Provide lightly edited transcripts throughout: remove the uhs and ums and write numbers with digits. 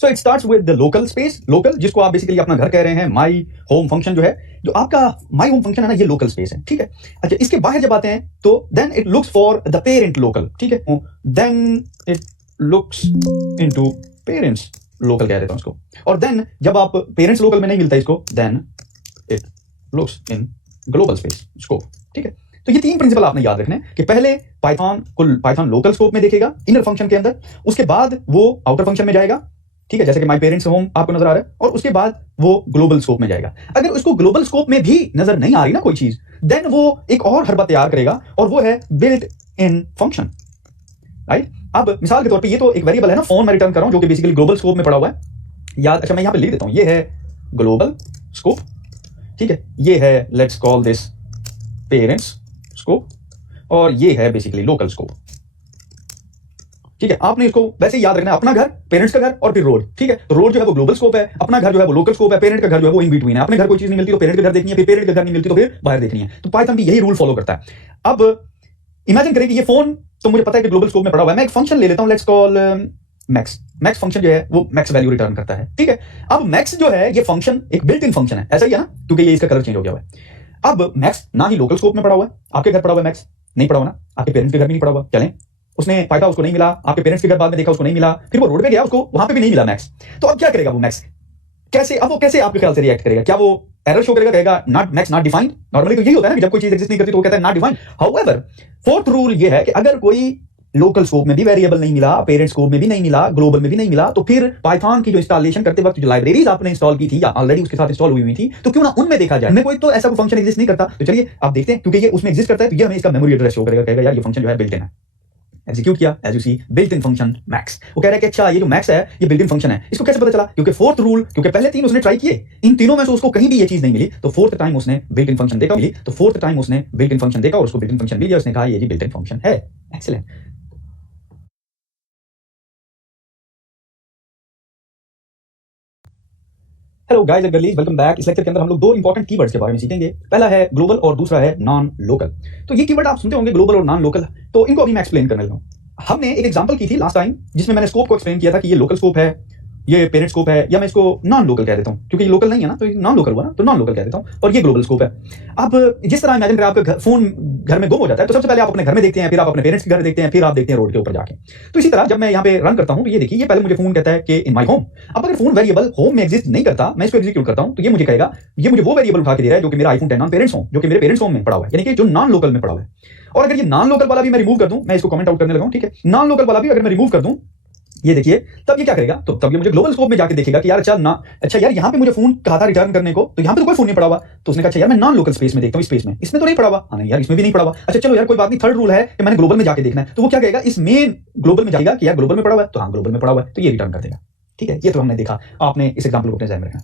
So it starts with the local space, local जिसको आप basically अपना घर कह रहे हैं, माई होम फंक्शन जो है, जो आपका माई होम फंक्शन है ना, ये लोकल स्पेस है, ठीक है। अच्छा, इसके बाहर जब आते हैं तो then it looks for the parent local, ठीक है, then it looks into parents local कह देता हूं इसको, और देन जब आप पेरेंट्स लोकल में नहीं मिलता इसको, then it looks in global space scope, ठीक है। तो ये तीन प्रिंसिपल आपने याद रखने कि पहले पाइथन लोकल स्कोप में देखेगा इनर फंक्शन के अंदर, उसके बाद वो आउटर फंक्शन में जाएगा, ठीक है, जैसे कि माई पेरेंट्स होम आपको नजर आ रहा है, और उसके बाद वो ग्लोबल स्कोप में जाएगा। अगर उसको ग्लोबल स्कोप में भी नजर नहीं आ रही ना कोई चीज, देन वो एक और हरबा तैयार करेगा और वो है बिल्ट इन फंक्शन, राइट। अब मिसाल के तौर पे ये तो एक वेरिएबल है ना, फोन में रिटर्न कर रहा हूं जो कि बेसिकली ग्लोबल स्कोप में पड़ा हुआ है याद। अच्छा, मैं यहां पे लिख देता हूं, ये है ग्लोबल स्कोप, ठीक है, ये है let's call this parents scope, और ये है बेसिकली लोकल स्कोप, ठीक है। आपने इसको वैसे ही याद रखना है, अपना घर, पेरेंट्स का घर और फिर रोड, ठीक है। तो रोड जो है वो ग्लोबल स्कोप है, अपना घर जो है वो लोकल स्कोप है, पेरेंट का घर जो है वो इन बिटवीन है। अपने घर कोई चीज नहीं मिलती तो पेरेंट का घर देखनी है, फिर पेरेंट का घर नहीं मिलती तो फिर बाहर देखनी है। तो पाइथन भी यही रूल फॉलो करता है। अब इमेजिन करें कि ये फोन तो मुझे पता है कि ग्लोबल स्कोप में पड़ा हुआ है, मैं एक फंक्शन ले लेता हूं, let's call max. Max function जो है वो मैक्स वैल्यू रिटर्न करता है, ठीक है। अब मैक्स जो है ये फंक्शन एक बिल्ट इन फंक्शन है, ऐसा ही है ना, क्योंकि ये इसका कलर चेंज हो गया है। अब मैक्स ना ही लोकल स्कोप में पड़ा हुआ है, आपके घर पड़ा हुआ है मैक्स, नहीं पड़ा हुआ ना, आपके पेरेंट्स के घर भी नहीं पड़ा हुआ, चलें उसने पाइथा उसको नहीं मिला, आपके पेरेंट्स के घर बाद में देखा उसको नहीं मिला, फिर वो रोड पे गया उसको वहां पे भी नहीं मिला मैक्स। तो अब क्या करेगा वो मैक्स, कैसे, अब वो कैसे आपके ख्याल से रिएक्ट करेगा? क्या वो एरर शो करेगा, कहेगा not max not defined? Normally तो यही होता है ना कि जब कोई चीज एग्जिस्ट नहीं करती तो वो कहता है not defined. However fourth rule ये है कि अगर कोई लोकल स्कोप में भी वेरिएबल नहीं मिला, पेरेंट स्कोप में भी नहीं मिला, ग्लोबल में भी नहीं मिला, तो फिर पाइथन की जो इंस्टॉलेशन करते वक्त जो लाइब्रेरीज आपने इंस्टॉल की थी या ऑलरेडी उसके साथ इंस्टॉल हुई थी, तो क्यों ना उनमें देखा जाए। कोई तो ऐसा कोई फंक्शन एग्जिस्ट नहीं करता, तो चलिए आप देखते हैं, क्योंकि ये उसमें एग्जिस्ट करता है तो ये हमें इसका मेमोरी एड्रेस शो करेगा, कहेगा यार ये फंक्शन जो है बिल्ट इन है। एग्जीक्यूट किया, as you see built in function max. वो कह रहा है कि अच्छा ये जो मैक्स है ये बिल्ट इन फंक्शन है। इसको कैसे पता चला? क्योंकि फोर्थ रूल, क्योंकि पहले तीन उसने ट्राई किए, इन तीनों में से उसको कहीं भी ये चीज नहीं मिली, तो फोर्थ टाइम उसने बिल्ट इन फंक्शन देखा, मिली तो फोर्थ टाइम उसने बिल्ट इन फंक्शन देखा और उसको बिल्ट इन फंक्शन मिल गया, उसने कहा ये जी बिल्ट इन फंक्शन है। Excellent. Hello guys and girls, welcome back. इस लेक्चर के अंदर हम लोग दो इंपॉर्टेंट कीवर्ड्स के बारे में सीखेंगे। पहला है ग्लोबल और दूसरा है नॉन लोकल। तो ये कीवर्ड आप सुनते होंगे ग्लोबल और नॉन लोकल, तो इनको अभी मैं एक्सप्लेन करने लगा हूं। हमने एक एग्जांपल की थी लास्ट टाइम जिसमें मैंने स्कोप को एक्सप्लेन किया था कि ये लोकल स्कोप है, ये पेरेंट स्कोप है, या मैं इसको नॉन लोकल कह देता हूं क्योंकि ये लोकल नहीं है ना, तो नॉन लोकल हुआ ना, तो नॉन लोकल कह देता हूं, और ये ग्लोबल स्कोप है। अब जिस तरह इमेजिन करें आपका फोन घर में गुम हो जाता है, तो सबसे पहले आप अपने घर में देखते हैं, फिर आप अपने पेरेंट्स के घर देखते हैं, फिर आप देखते हैं रोड के ऊपर जाके। तो इसी तरह जब मैं यहाँ पे रन करता हूं तो ये देखिए, ये पहले मुझे फोन कहता है कि इन माई होम। अब अगर फोन वेरिएबल होम में एग्जिस्ट नहीं करता, मैं इसको एग्जीक्यूट करता हूं, तो ये मुझे कहेगा, ये मुझे वो वेरिएबल उठा के दे रहा है जो कि मेरा iPhone 10 ऑन पेरेंट्स होम, जो कि मेरे पेरेंट्स होम में पड़ा हुआ है, यानी कि जो नॉन लोकल में पड़ा हुआ है। और अगर ये नॉन लोकल वाला भी मैं रिमूव कर दूं, मैं इसको कमेंट आउट करने लगा हूं, ठीक है, नॉन लोकल वाला भी अगर मैं रिमूव कर दूं, ये देखिए, तब ये क्या करेगा, तो तब ये मुझे ग्लोबल स्कोप में जाके देखेगा कि यार अच्छा यार यहाँ पे मुझे फोन कहा था रिटर्न करने को, तो यहाँ पे तो कोई फोन नहीं पड़ा हुआ, तो उसने कहा अच्छा यार मैं नॉन लोकल स्पेस में देखता हूँ, स्पेस में इसमें तो नहीं पड़ा हुआ, हाँ नहीं यार इसमें भी नहीं पड़ा हुआ, अच्छा चलो यार कोई बात नहीं, थर्ड रूल है कि मैंने ग्लोबल में जाके देखना है, तो वो क्या कहेगा, इस मेन ग्लोबल में जाएगा कि यार ग्लोबल में पड़ा हुआ है, तो हाँ ग्लोबल में पड़ा हुआ है, तो ये रिटर्न कर देगा। ठीक है, ये तो हमने देखा, आपने इस एग्जाम्पल को अपने ध्यान में रखना।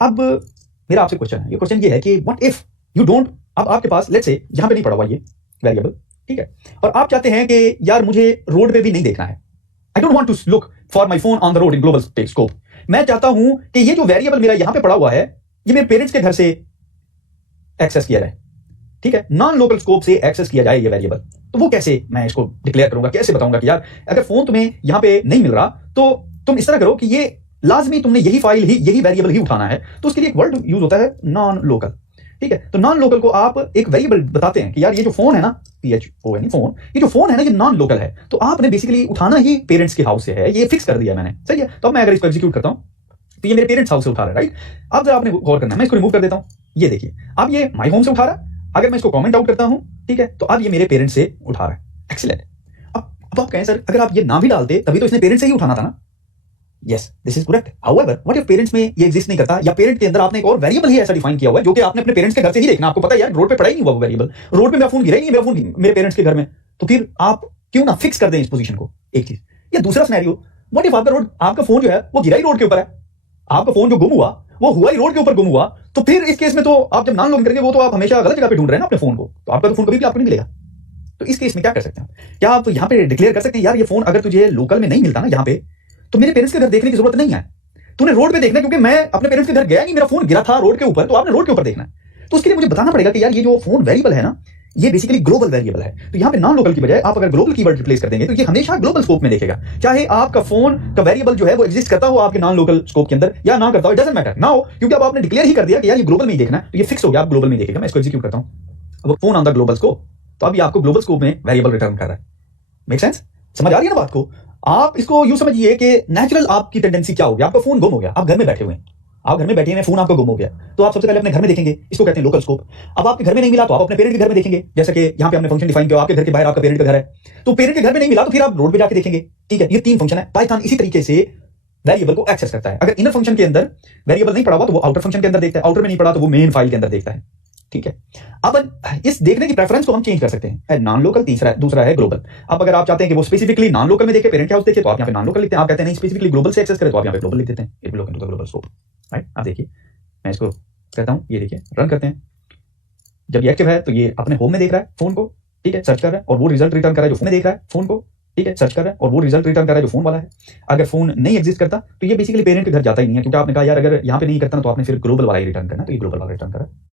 अब मेरा आपसे क्वेश्चन है, ये क्वेश्चन ये है कि व्हाट इफ यू डोंट, अब आपके पास लेट्स से यहाँ पे नहीं पड़ा हुआ ये वेरिएबल, ठीक है, और आप चाहते हैं कि यार मुझे रोड पे भी नहीं देखना है, I don't want to look for my phone on the road in global scope. मैं चाहता हूं कि ये जो वेरिएबल मेरा यहां पे पड़ा हुआ है ये मेरे पेरेंट्स के घर से एक्सेस किया जाए, ठीक है, नॉन लोकल स्कोप से एक्सेस किया जाए ये वेरिएबल। तो वो कैसे मैं इसको डिक्लेयर करूंगा, कैसे बताऊंगा कि यार अगर फोन तुम्हें यहां पे नहीं मिल रहा तो तुम इस तरह करो कि ये लाजमी तुमने यही फाइल ही, यही वेरिएबल ही उठाना है, तो उसके लिए एक वर्ड यूज होता है नॉन लोकल, ठीक है। तो नॉन लोकल को आप एक वेरिएबल बताते हैं कि यार ये जो फोन है ना, PHON फोन, ये जो फोन है ना ये नॉन लोकल है, तो आपने बेसिकली उठाना ही पेरेंट्स के हाउस से है, ये फिक्स कर दिया मैंने, सही है। तो अब मैं अगर इसको एग्जीक्यूट करता हूं तो ये मेरे पेरेंट्स हाउस से उठा रहा है, राइट। अब जरा आपने गौर करना है, मैं इसको रिमूव कर देता हूं, ये देखिए अब ये माई होम से उठा रहा है, अगर मैं इसको कॉमेंट आउट करता हूं, ठीक है, तो अब ये मेरे पेरेंट्स से उठा रहा है। एक्सीलेंट। अब आप कहें सर अगर आप ये ना भी डालते तभी तो इसने पेरेंट्स से ही उठाना था ना। Yes, this is correct. However, what if parents में ये एग्जिस्ट नहीं करता, या पेरेंट के अंदर आपने एक और वेरिएबल ही ऐसा डिफाइन किया हुआ है जो कि आपने अपने पेरेंट्स के घर से ही देखना, आपको पता है यार रोड पे पड़ा ही नहीं हुआ वो वेरिएबल, रोड पे मेरा फोन गिरा ही नहीं, मेरा फोन मेरे पेरेंट्स के घर में, तो फिर आप क्यों ना फिक्स कर दें इस पोजीशन को, एक चीज। या दूसरा सिनेरियो, व्हाट इफ आपका रोड, आपका फोन जो है वो गिरा ही रोड के ऊपर है, आपका फोन जो गुम हुआ वो हुआ ही रोड के ऊपर गुम हुआ, तो फिर इस केस में तो आप जब नॉन लॉगिन करेंगे वो तो आप हमेशा गलत जगह पे ढूंढ रहे हैं ना अपने फोन को, तो आपका तो फोन कभी भी आपको नहीं मिलेगा। तो इस केस में क्या कर सकते हैं, क्या आप यहाँ पे डिक्लेयर कर सकते हैं यार ये फोन अगर तुझे लोकल में नहीं मिलता ना यहाँ पे, तो मेरे पेरेंट्स के घर देखने की जरूरत नहीं है, तूने रोड पे देखना है, क्योंकि मैं अपने पेरेंट्स के घर गया नहीं, मेरा फोन गिरा था रोड के ऊपर, तो आपने रोड के ऊपर देखना है। तो उसके लिए मुझे बताना पड़ेगा कि यार ये जो फोन वेरिएबल है ना, ये बेसिकली ग्लोबल वेरिएबल है। तो यहाँ पे नॉन लोकल की बजाय आप अगर ग्लोबल कीवर्ड रिप्लेस कर देंगे तो ये हमेशा ग्लोबल स्कोप में देखेगा, चाहे आपका फोन का वेरिएबल जो है वो एग्जिस्ट करता हो आपके नॉन लोकल स्कोप के अंदर या ना करता हो, इट डजंट मैटर नाउ, क्योंकि अब आपने डिक्लेयर ही कर दिया कि यार ये ग्लोबल में ही देखना है, तो ये फिक्स हो गया, आप ग्लोबल में देखेगा। मैं इसको एग्जीक्यूट करता हूं, अब phone on the global scope, तो अब ये आपको ग्लोबल स्कोप में वेरिएबल रिटर्न कर रहा है। Make sense? समझ आ रही है ना बात को? आप इसको यूं समझिए कि नेचुरल आपकी टेंडेंसी क्या होगी, आपका फोन गुम हो गया, आप घर में बैठे हुए हैं, आप घर में बैठे हैं, फोन आपका गुम हो गया, तो आप सबसे पहले अपने घर में देखेंगे, इसको कहते हैं लोकल स्कोप। अब आपके घर में नहीं मिला तो आप अपने पेरेंट के घर में देखेंगे, जैसे कि यहाँ पे हमने फंक्शन डिफाइन किया, आपके घर के बाहर आपका पेरेंट का घर है, तो पेरेंट के घर में नहीं मिला तो फिर आप रोड पे जाके देखेंगे। ठीक है, ये 3 फंक्शन है। पाइथन इसी तरीके से वेरिएबल को एक्सेस करता है। अगर इनर फंक्शन के अंदर वेरिएबल नहीं पड़ा हुआ तो वो आउटर फंक्शन के अंदर देखता है, आउटर में नहीं पड़ा तो वो मेन फाइल के अंदर देखता है। ठीक है, अब इस देखने की प्रेफरेंस को हम चेंज कर सकते हैं, नॉन लोकल, दूसरा है ग्लोबल। अब अगर आप चाहते हैं कि वो स्पेसिफिकली नॉन लोकल में देखे, पेरेंट हाउस देखे, तो आप यहाँ पे नॉन लोकल लिखते हैं। आप कहते हैं नहीं स्पेसिफिकली ग्लोबल से एक्सेस करें, तो आप यहाँ पे ग्लोबल लिख देते हैं, it will look into the global scope. Right, आप देखिए मैं इसको कहता हूँ, ये देखिए रन करते हैं, जब ये एक्टिव है तो ये अपने होम में देख रहा है फोन को, ठीक है, सर्च कर रहा है और वो रिजल्ट रिटर्न कर रहा है जो फोन में देख रहा है फोन को, ठीक है, सर्च कर रहा है और वो रिजल्ट रिटर्न कर रहा है जो फोन वाला है। अगर फोन नहीं एग्जिस्ट करता तो ये बेसिकली पेरेंट के घर जाता ही नहीं है, क्योंकि आपने कहा यार अगर यहाँ पे नहीं करता ना तो आपने फिर ग्लोबल वाला ही रिटर्न करना, तो ये ग्लोबल वाला रिटर्न कर रहा है।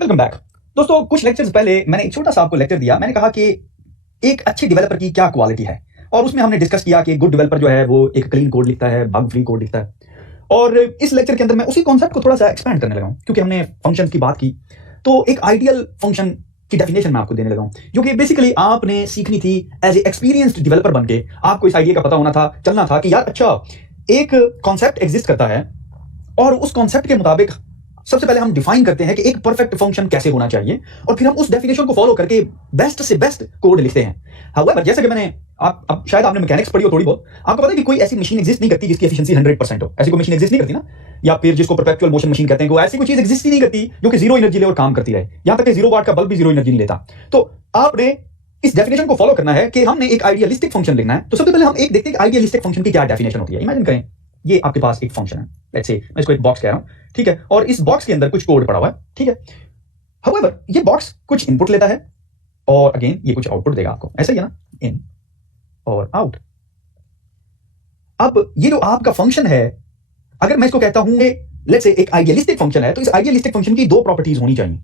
वेलकम बैक दोस्तों। कुछ लेक्चर्स पहले मैंने एक छोटा सा आपको लेक्चर दिया, मैंने कहा कि एक अच्छे डेवलपर की क्या क्वालिटी है, और उसमें हमने डिस्कस किया कि गुड डेवलपर जो है वो एक क्लीन कोड लिखता है, बग फ्री कोड लिखता है। और इस लेक्चर के अंदर मैं उसी कॉन्सेप्ट को थोड़ा सा एक्सपैंड करने लगा हूं, क्योंकि हमने फंक्शन की बात की, तो एक आइडियल फंक्शन की डेफिनेशन मैं आपको देने लगा हूं, जो कि बेसिकली आपने सीखनी थी एज ए एक्सपीरियंस्ड डेवलपर बनके। आपको इस आइडिया का पता होना था, चलना था कि यार अच्छा एक कॉन्सेप्ट एग्जिस्ट करता है और उस कॉन्सेप्ट के मुताबिक सबसे पहले हम डिफाइन करते हैं कि एक परफेक्ट फंक्शन कैसे होना चाहिए, और फिर हम उस डेफिनेशन को फॉलो करके बेस्ट से बेस्ट कोड लिखते हैं। हाउएवर, जैसे कि मैंने अब शायद आपने मैकेनिक्स पढ़ी हो थोड़ी बहुत, आपको पता है कि कोई ऐसी मशीन एग्जिस्ट नहीं करती जिसकी एफिशिएंसी 100% हो। ऐसी कोई मशीन एग्जिस्ट नहीं करती ना, या फिर जिसको परपेचुअल मोशन मशीन कहते हैं, वो ऐसी कोई चीज एग्जिस्ट ही नहीं करती जो कि 0 एनर्जी ले और काम करती रहे। यहां तक कि 0 वाट का बल्ब भी 0 एनर्जी नहीं लेता। तो आपने इस डेफिनेशन को फॉलो करना है कि हमने एक आइडियलिस्टिक फंक्शन लिखना है। तो सबसे पहले हम एक देखते हैं कि आइडियलिस्टिक फंक्शन की क्या डेफिनेशन होती है। इमेजिन करें ये आपके पास एक फंक्शन है, लेट्स से मैं इसको एक बॉक्स कह रहा हूं, ठीक है, और इस बॉक्स के अंदर कुछ कोड पड़ा हुआ है, ठीक है। हाउएवर, ये बॉक्स कुछ इनपुट लेता है और अगेन ये कुछ आउटपुट देगा आपको, ऐसा ही है ना, इन और आउट। अब ये जो आपका फंक्शन है, अगर मैं इसको कहता हूं लेट्स से एक आइडियलिस्टिक फंक्शन है, तो इस आइडियलिस्टिक फंक्शन की 2 प्रॉपर्टीज होनी चाहिए।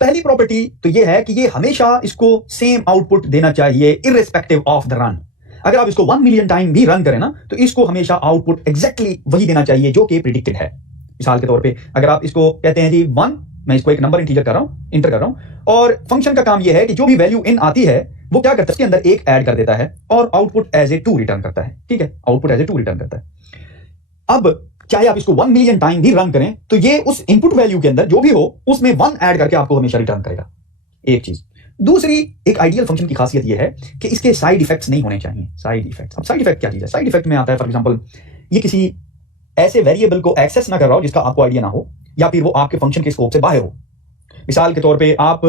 पहली प्रॉपर्टी तो ये है कि ये हमेशा इसको सेम आउटपुट देना चाहिए इररिस्पेक्टिव ऑफ द रन। अगर आप इसको 1 मिलियन टाइम भी रन करें ना, तो इसको हमेशा आउटपुट एग्जैक्टली वही देना चाहिए जो कि प्रिडिक्टेड है। मिसाल के तौर पे अगर आप इसको कहते हैं जी 1, मैं इसको एक नंबर इंटीजर कर रहा हूं, इंटर कर रहा हूं, और फंक्शन का काम यह है कि जो भी वैल्यू इन आती है वो क्या करता है, इसके अंदर एक ऐड कर देता है और आउटपुट एज ए 2 रिटर्न करता है। ठीक है, आउटपुट एज ए 2 रिटर्न करता है। अब चाहे आप इसको 1 मिलियन टाइम भी रन करें, तो ये उस इनपुट वैल्यू के अंदर जो भी हो उसमें 1 ऐड करके आपको हमेशा रिटर्न करेगा। एक चीज। दूसरी, एक आइडियल फंक्शन की खासियत यह है कि इसके साइड इफेक्ट्स नहीं होने चाहिए। साइड इफेक्ट्स, अब साइड इफेक्ट क्या चीज है? साइड इफेक्ट में आता है फॉर एग्जांपल ये किसी ऐसे वेरिएबल को एक्सेस ना कर रहा हो जिसका आपको आइडिया ना हो, या फिर वो आपके फंक्शन के स्कोप से बाहर हो। मिसाल के तौर पे आप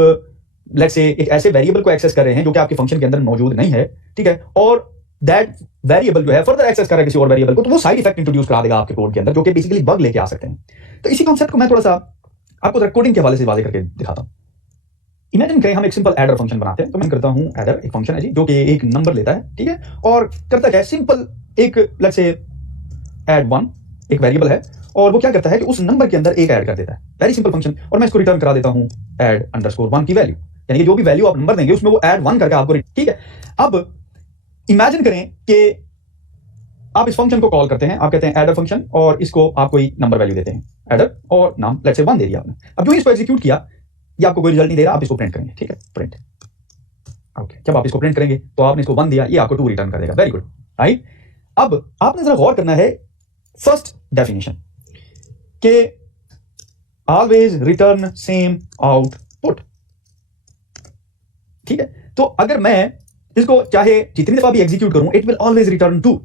लेट्स से एक ऐसे वेरिएबल को एक्सेस कर रहे हैं जो कि आपके फंक्शन के अंदर मौजूद नहीं है, ठीक है, और दैट वेरिएबल जो है फर्दर एक्सेस कर रहा है किसी और वेरिएबल को, तो वो साइड इफेक्ट इंट्रोड्यूस करा देगा आपके कोड के अंदर, जो कि बेसिकली बग लेके आ सकते हैं। तो इसी कॉन्सेप्ट को मैं थोड़ा सा आपको कोडिंग के हवाले से वाज़ेह करके दिखाता हूं। इमेजिन करें हम एक सिंपल एडर फंक्शन बनाते हैं। तो मैं करता हूं एडर, एक फंक्शन है जी जो कि एक नंबर लेता है, ठीक है, और करता क्या है, सिंपल एक लेट्स से ऐड 1 एक वेरिएबल है, और वो क्या करता है कि उस नंबर के अंदर एक ऐड कर देता है। वेरी सिंपल फंक्शन, और मैं इसको रिटर्न करा देता हूं ऐड अंडरस्कोर 1 की वैल्यू, यानी कि जो भी वैल्यू आप नंबर देंगे उसमें वो ऐड 1 करके आपको, ठीक है। अब इमेजिन करें कि आप इस फंक्शन को कॉल करते हैं, आप कहते हैं एडर फंक्शन, और इसको आप कोई नंबर वैल्यू देते हैं, एडर और नाम लेट्स से 1 दे दिया आपने। अब जो इसको एग्जीक्यूट किया, ये आपको कोई रिजल्ट नहीं दे रहा, आप इसको प्रिंट करेंगे, ठीक है, प्रिंट। ओके, जब आप इसको प्रिंट करेंगे तो आपने इसको 1 दिया, ये आपको 2 रिटर्न कर देगा। Very good, right. अब आपने जरा गौर करना है फर्स्ट डेफिनेशन के ऑलवेज रिटर्न सेम आउटपुट, ठीक है। तो अगर मैं इसको चाहे जितनी दफा भी एग्जीक्यूट करूं, it will always return 2,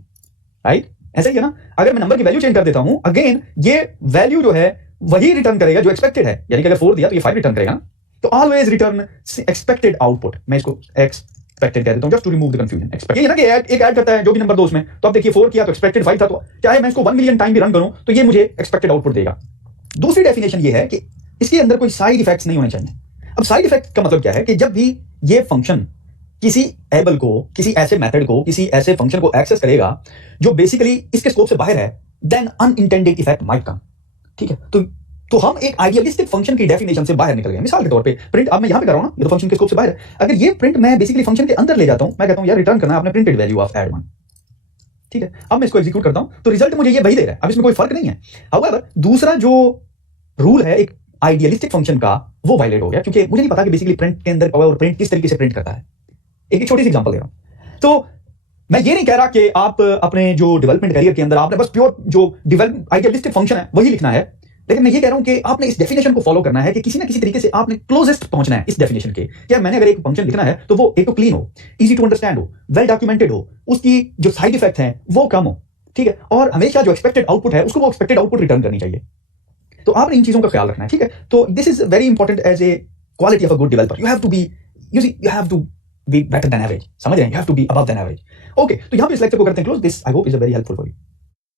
right, ऐसा ही है ना। अगर मैं नंबर की वैल्यू चेंज कर देता हूं, अगेन ये वैल्यू जो है वही रिटर्न करेगा जो एक्सपेक्टेड है, यानी कि अगर 4 दिया तो ये 5 रिटर्न करेगा ना। तो ऑलवेज रिटर्न एक्सपेक्टेड आउटपुट, मैं इसको एक्सपेक्टेड कह देता हूं just to remove the confusion. Expect ये ना कि एक ऐड करता है जो भी नंबर दो उसमें, तो आप देखिए 4 किया तो एक्सपेक्टेड 5 था, तो चाहे मैं इसको 1 मिलियन टाइम भी रन करूं तो ये मुझे एक्सपेक्टेड आउटपुट देगा। दूसरी डेफिनेशन ये है कि इसके अंदर कोई साइड इफेक्ट्स नहीं होने चाहिए। अब साइड इफेक्ट का मतलब क्या है कि जब भी ये फंक्शन किसी एबल को, किसी ऐसे मेथड को, किसी ऐसे फंक्शन को एक्सेस करेगा जो बेसिकली इसके स्कोप से बाहर है, then unintended effect might come. ठीक है, तो हम एक आइडियलिस्टिक फंक्शन की डेफिनेशन से बाहर निकल गए। मिसाल के तौर पे प्रिंट, अब मैं यहां पे कर रहा हूं ना, ये तो फंक्शन के स्कोप से बाहर है। अगर ये प्रिंट मैं बेसिकली फंक्शन के अंदर ले जाता हूं, मैं कहता हूं यार रिटर्न करना है आपने प्रिंटेड वैल्यू ऑफ ऐड 1, ठीक है। अब मैं इसको एग्जीक्यूट करता हूं तो रिजल्ट मुझे ये वही दे रहा है, अब इसमें कोई फर्क नहीं है। हाउएवर दूसरा जो रूल है एक आइडियलिस्टिक फंक्शन का, वो वायलेट हो गया, क्योंकि मुझे नहीं पता कि बेसिकली प्रिंट के अंदर और प्रिंट किस तरीके से प्रिंट करता है। एक छोटी सी एग्जांपल दे रहा हूं। तो मैं ये नहीं कह रहा कि आप अपने जो डेवलपमेंट करियर के अंदर आपने बस प्योर जो डेवलप आइडियलिस्टिक फंक्शन है वही लिखना है, लेकिन मैं ये कह रहा हूं कि आपने इस डेफिनेशन को फॉलो करना है कि किसी ना किसी तरीके से आपने क्लोजेस्ट पहुंचना है इस डेफिनेशन के। क्या मैंने अगर एक फंक्शन लिखना है तो वो एक तो क्लीन हो, इजी टू अंडरस्टैंड हो, वेल डॉक्यूमेंटेड हो, उसकी जो साइड इफेक्ट हैं वो कम हो, ठीक है, और हमेशा जो एक्सपेक्टेड आउटपुट है उसको वो एक्सपेक्टेड आउटपुट रिटर्न करनी चाहिए। तो आपने इन चीजों का ख्याल रखना है, ठीक है। तो this is very important as a quality of a good developer. You have to be you have to be better than average, समझ रहे हैं, you have to be above than average. Okay, तो यहां पे इस लेक्चर को करते हैं close. This I hope is a very helpful for you,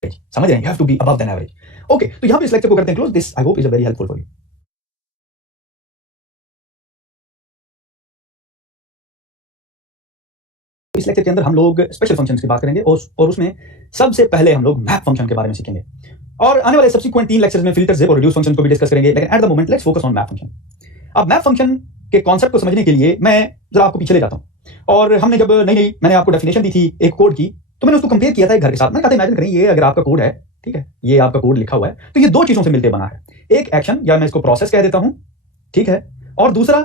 समझ रहे हैं, you have to be above than average. Okay, तो यहां पे इस लेक्चर को करते हैं close. This I hope is a very helpful for you. इस लेक्चर के अंदर हम लोग स्पेशल फंक्शंस की बात करेंगे और उसमें सबसे पहले हम लोग मैप फंक्शन के बारे में सीखेंगे, और आने वाले सब्सिक्वेंट 3 लेक्चर्स में फिल्टर, ज़िप और रिड्यूस फंक्शन को भी डिस्कस करेंगे, लेकिन at the moment let's focus on map function. अब मैप फंक्शन के कॉन्सेप्ट को समझने के लिए मैं जरा आपको पीछे ले जाता हूं, और हमने जब नई मैंने आपको डेफिनेशन दी थी एक कोड की, तो मैंने उसको कंपेयर किया था एक घर के साथ। मैंने कहा था इमेजिन करें ये अगर आपका कोड है, ठीक है, ये आपका कोड लिखा हुआ है, तो ये दो चीजों से मिलकर बना है। एक एक्शन, या मैं इसको प्रोसेस कह देता हूं, ठीक है, और दूसरा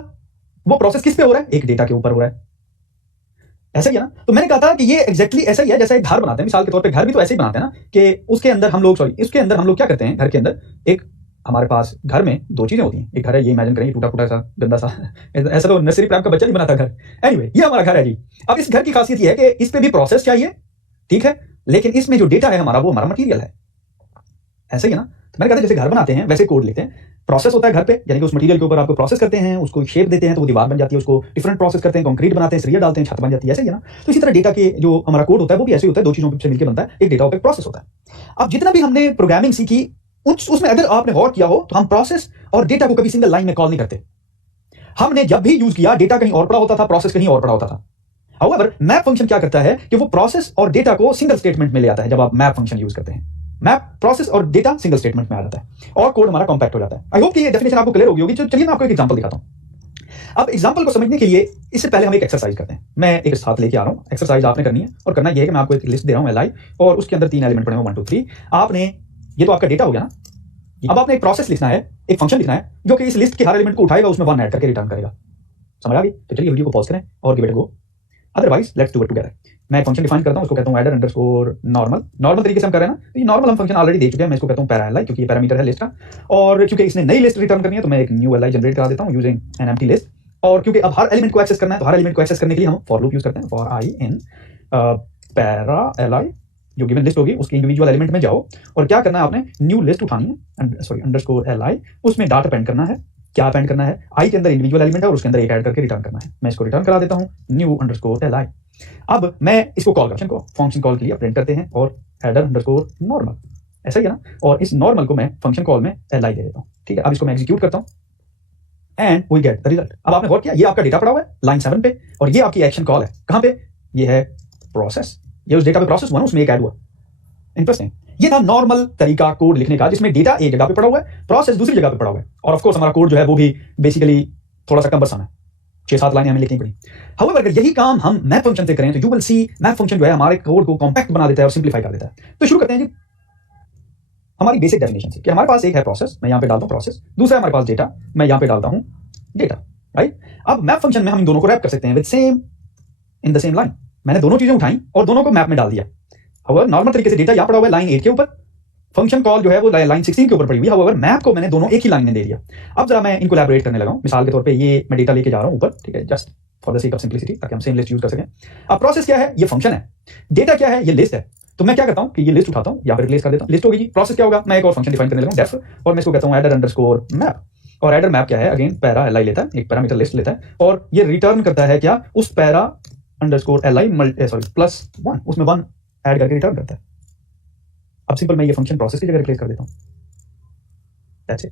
वो प्रोसेस किस पे हो रहा है, एक डेटा के ऊपर हो रहा है। ऐसा ही है ना। तो मैंने कहा था कि ये एग्जैक्टली ऐसा ही है जैसे एक घर बनाते हैं। मिसाल के तौर पे घर भी तो ऐसे ही बनाते हैं ना, कि उसके अंदर हम लोग इसके अंदर हम लोग क्या करते हैं, घर के अंदर एक हमारे पास घर में दो चीजें होती हैं। एक घर है, ये इमेजिन करें टूटा फूटा सा गंदा सा ऐसा तो नर्सरी प्राइम का बच्चा नहीं बनाता घर। एनीवे, ये हमारा घर है जी। अब इस घर की खासियत ये है कि इस पे भी प्रोसेस चाहिए, ठीक है, लेकिन इसमें जो डेटा है हमारा वो हमारा मटीरियल है। ऐसा ही है ना। तो मैंने कहा था जैसे घर बनाते हैं वैसे कोड लेते हैं। प्रोसेस होता है घर पे, यानी कि उस मटेरियल के ऊपर आपको प्रोसेस करते हैं, उसको शेप देते हैं तो वो दीवार बन जाती है, उसको डिफरेंट प्रोसेस करते हैं, कंक्रीट बनाते हैं, सरिया डालते हैं, छत बन जाती है। ऐसे ही है ना। तो इसी तरह डेटा के जो हमारा कोड होता है वो भी ऐसे ही होता है, दो चीजों से मिलकर बनता है, एक डेटा और एक प्रोसेस होता है। अब जितना भी हमने प्रोग्रामिंग सीखी उसमें अगर आपने गौर किया हो तो हम प्रोसेस और डेटा को कभी सिंगल लाइन में कॉल नहीं करते। हमने जब भी यूज किया डेटा कहीं और पड़ा होता था, प्रोसेस कहीं और पड़ा होता था। हाउएवर मैप फंक्शन क्या करता है कि वो प्रोसेस और डेटा को सिंगल स्टेटमेंट में ले आता है। जब आप मैप फंक्शन यूज करते हैं, मैप प्रोसेस और डेटा सिंगल स्टेटमेंट में आ जाता है और कोड हमारा कॉम्पैक्ट हो जाता है। आई होप कि ये डेफिनेशन आपको क्लियर होगी। चलिए मैं आपको एक एग्जांपल दिखाता हूं। अब एग्जांपल को समझने के लिए इससे पहले हम एक एक्सरसाइज करते हैं। मैं एक साथ लेके आ रहा हूं, एक्सरसाइज आपने करनी है, और करना यह है कि मैं आपको एक लिस्ट दे रहा हूं LI, और उसके अंदर 3 एलिमेंट पड़े हुए 1 2 3। आपने ये तो आपका डेटा हो गया ना। अब आपने एक प्रोसेस लिखना है, एक फंक्शन लिखना है जो कि इस लिस्ट के हर एलिमेंट को उठाएगा, उसमें 1 ऐड करके रिटर्न करेगा। समझ आ गई? तो चलिए वीडियो को पॉज करें और give it a go. Otherwise let's do it together. मैं एक फंक्शन डिफाइन करता हूं, उसको कहता हूं एडर अंडरस्कोर नॉर्मल तरीके से हम कर रहे हैं ना। तो ये नॉर्मल हम फंक्शन ऑलरेडी देख चुके हैं। मैं इसको कहता हूं पैरा LI, क्योंकि ये पैरामीटर है लिस्ट का, और क्योंकि इसने नई लिस्ट रिटर्न करनी है तो मैं एक न्यू LI जनरेट करा देता हूं यूजिंग एन एम्प्टी लिस्ट। और क्योंकि अब हर एलिमेंट को एक्सेस करना है तो हर एलिमेंट को एक्सेस करने के लिए हम फॉर लूप यूज करते हैं, for I in para LI, जो गिवन लिस्ट होगी उसके इंडिविजुअल एलिमेंट में जाओ, और क्या करना है आपने, न्यू लिस्ट उठानी है, सॉरी अंडरस्कोर LI, उसमें डाटा अपेंड करना है। क्या अपेंड करना है, आई के अंदर इंडिविजुअल एलिमेंट है और उसके अंदर एक ऐड करके रिटर्न करना है। मैं इसको रिटर्न करा देता हूं न्यू अंडरस्कोर LI। अब मैं इसको कॉल फंक्शन कॉल के लिए प्रिंट करते हैं, और हेडर अंडरस्कोर नॉर्मल, ऐसा ही है ना। और इस नॉर्मल को मैं फंक्शन कॉल में LI दे देता हूं, ठीक है। अब इसको मैं एग्जीक्यूट करता हूं and we get the result. अब आपने गौर किया, ये आपका डेटा पड़ा हुआ है लाइन 7 पे, और ये आपकी एक्शन कॉल है कहां पे, ये है प्रोसेस, ये उस डेटा पे प्रोसेस हुआ ना, उसमें एक ऐड हुआ। इंटरेस्टिंग। ये था नॉर्मल तरीका कोड लिखने का, जिसमें डेटा एक जगह पे पड़ा हुआ है, प्रोसेस दूसरी जगह पे पड़ा हुआ है, और ऑफ कोर्स हमारा कोड जो है वो भी बेसिकली थोड़ा सा कम है, 6-7 लाइनें हमें लिखनी पड़ी। हाउएवर अगर यही काम हम मैप फंक्शन से करें तो you will C map function जो है हमारे कोड को कॉम्पैक्ट बना देता है और सिंप्लीफाई कर देता है। तो शुरू करते हैं जी हमारी बेसिक डेफिनेशन से, कि हमारे पास एक है प्रोसेस, मैं यहां पे डालता हूं प्रोसेस, दूसरा हमारे पास डेटा, मैं यहां पे डालता हूं डेटा, राइट। अब मैप फंक्शन में हम इन दोनों को रैप कर सकते हैं with same in the same line. मैंने दोनों चीजें उठाई और दोनों को मैप में डाल दिया। हाउएवर नॉर्मल तरीके से डेटा यहां पड़ा हुआ है लाइन 8 के ऊपर, फंक्शन कॉल जो है वो लाइन 16 के ऊपर पड़ी हुई है। हाउएवर मैप को मैंने दोनों एक ही लाइन में दे दिया। अब जरा मैं इनको कोलैबोरेट करने लगा हूं। मिसाल के तौर पे ये मैं डेटा लेके जा रहा हूं ऊपर, ठीक है, just for the sake of simplicity, ताकि हम सेम लिस्ट यूज कर सकें। अब प्रोसेस क्या है, ये फंक्शन है, डेटा क्या है, ये लिस्ट है। तो मैं क्या करता हूं कि ये लिस्ट उठाता हूं, यहां पे रिप्लेस कर देता हूं, लिस्ट होगी जी। प्रोसेस क्या होगा, मैं एक और फंक्शन डिफाइन करने लगा हूं डेफ, और मैं इसको कहता हूं एडर अंडरस्कोर मैप, और एडर मैप क्या है, अगेन पैरा LI लेता है, एक पैरामीटर लिस्ट लेता है, और ये रिटर्न करता है क्या, उस पैरा अंडरस्कोर LI +1, उसमें 1 ऐड करके रिटर्न करता है। अब सिंपल मैं ये फंक्शन प्रोसेस की जगह रिप्लेस कर देता हूं, दैट्स इट।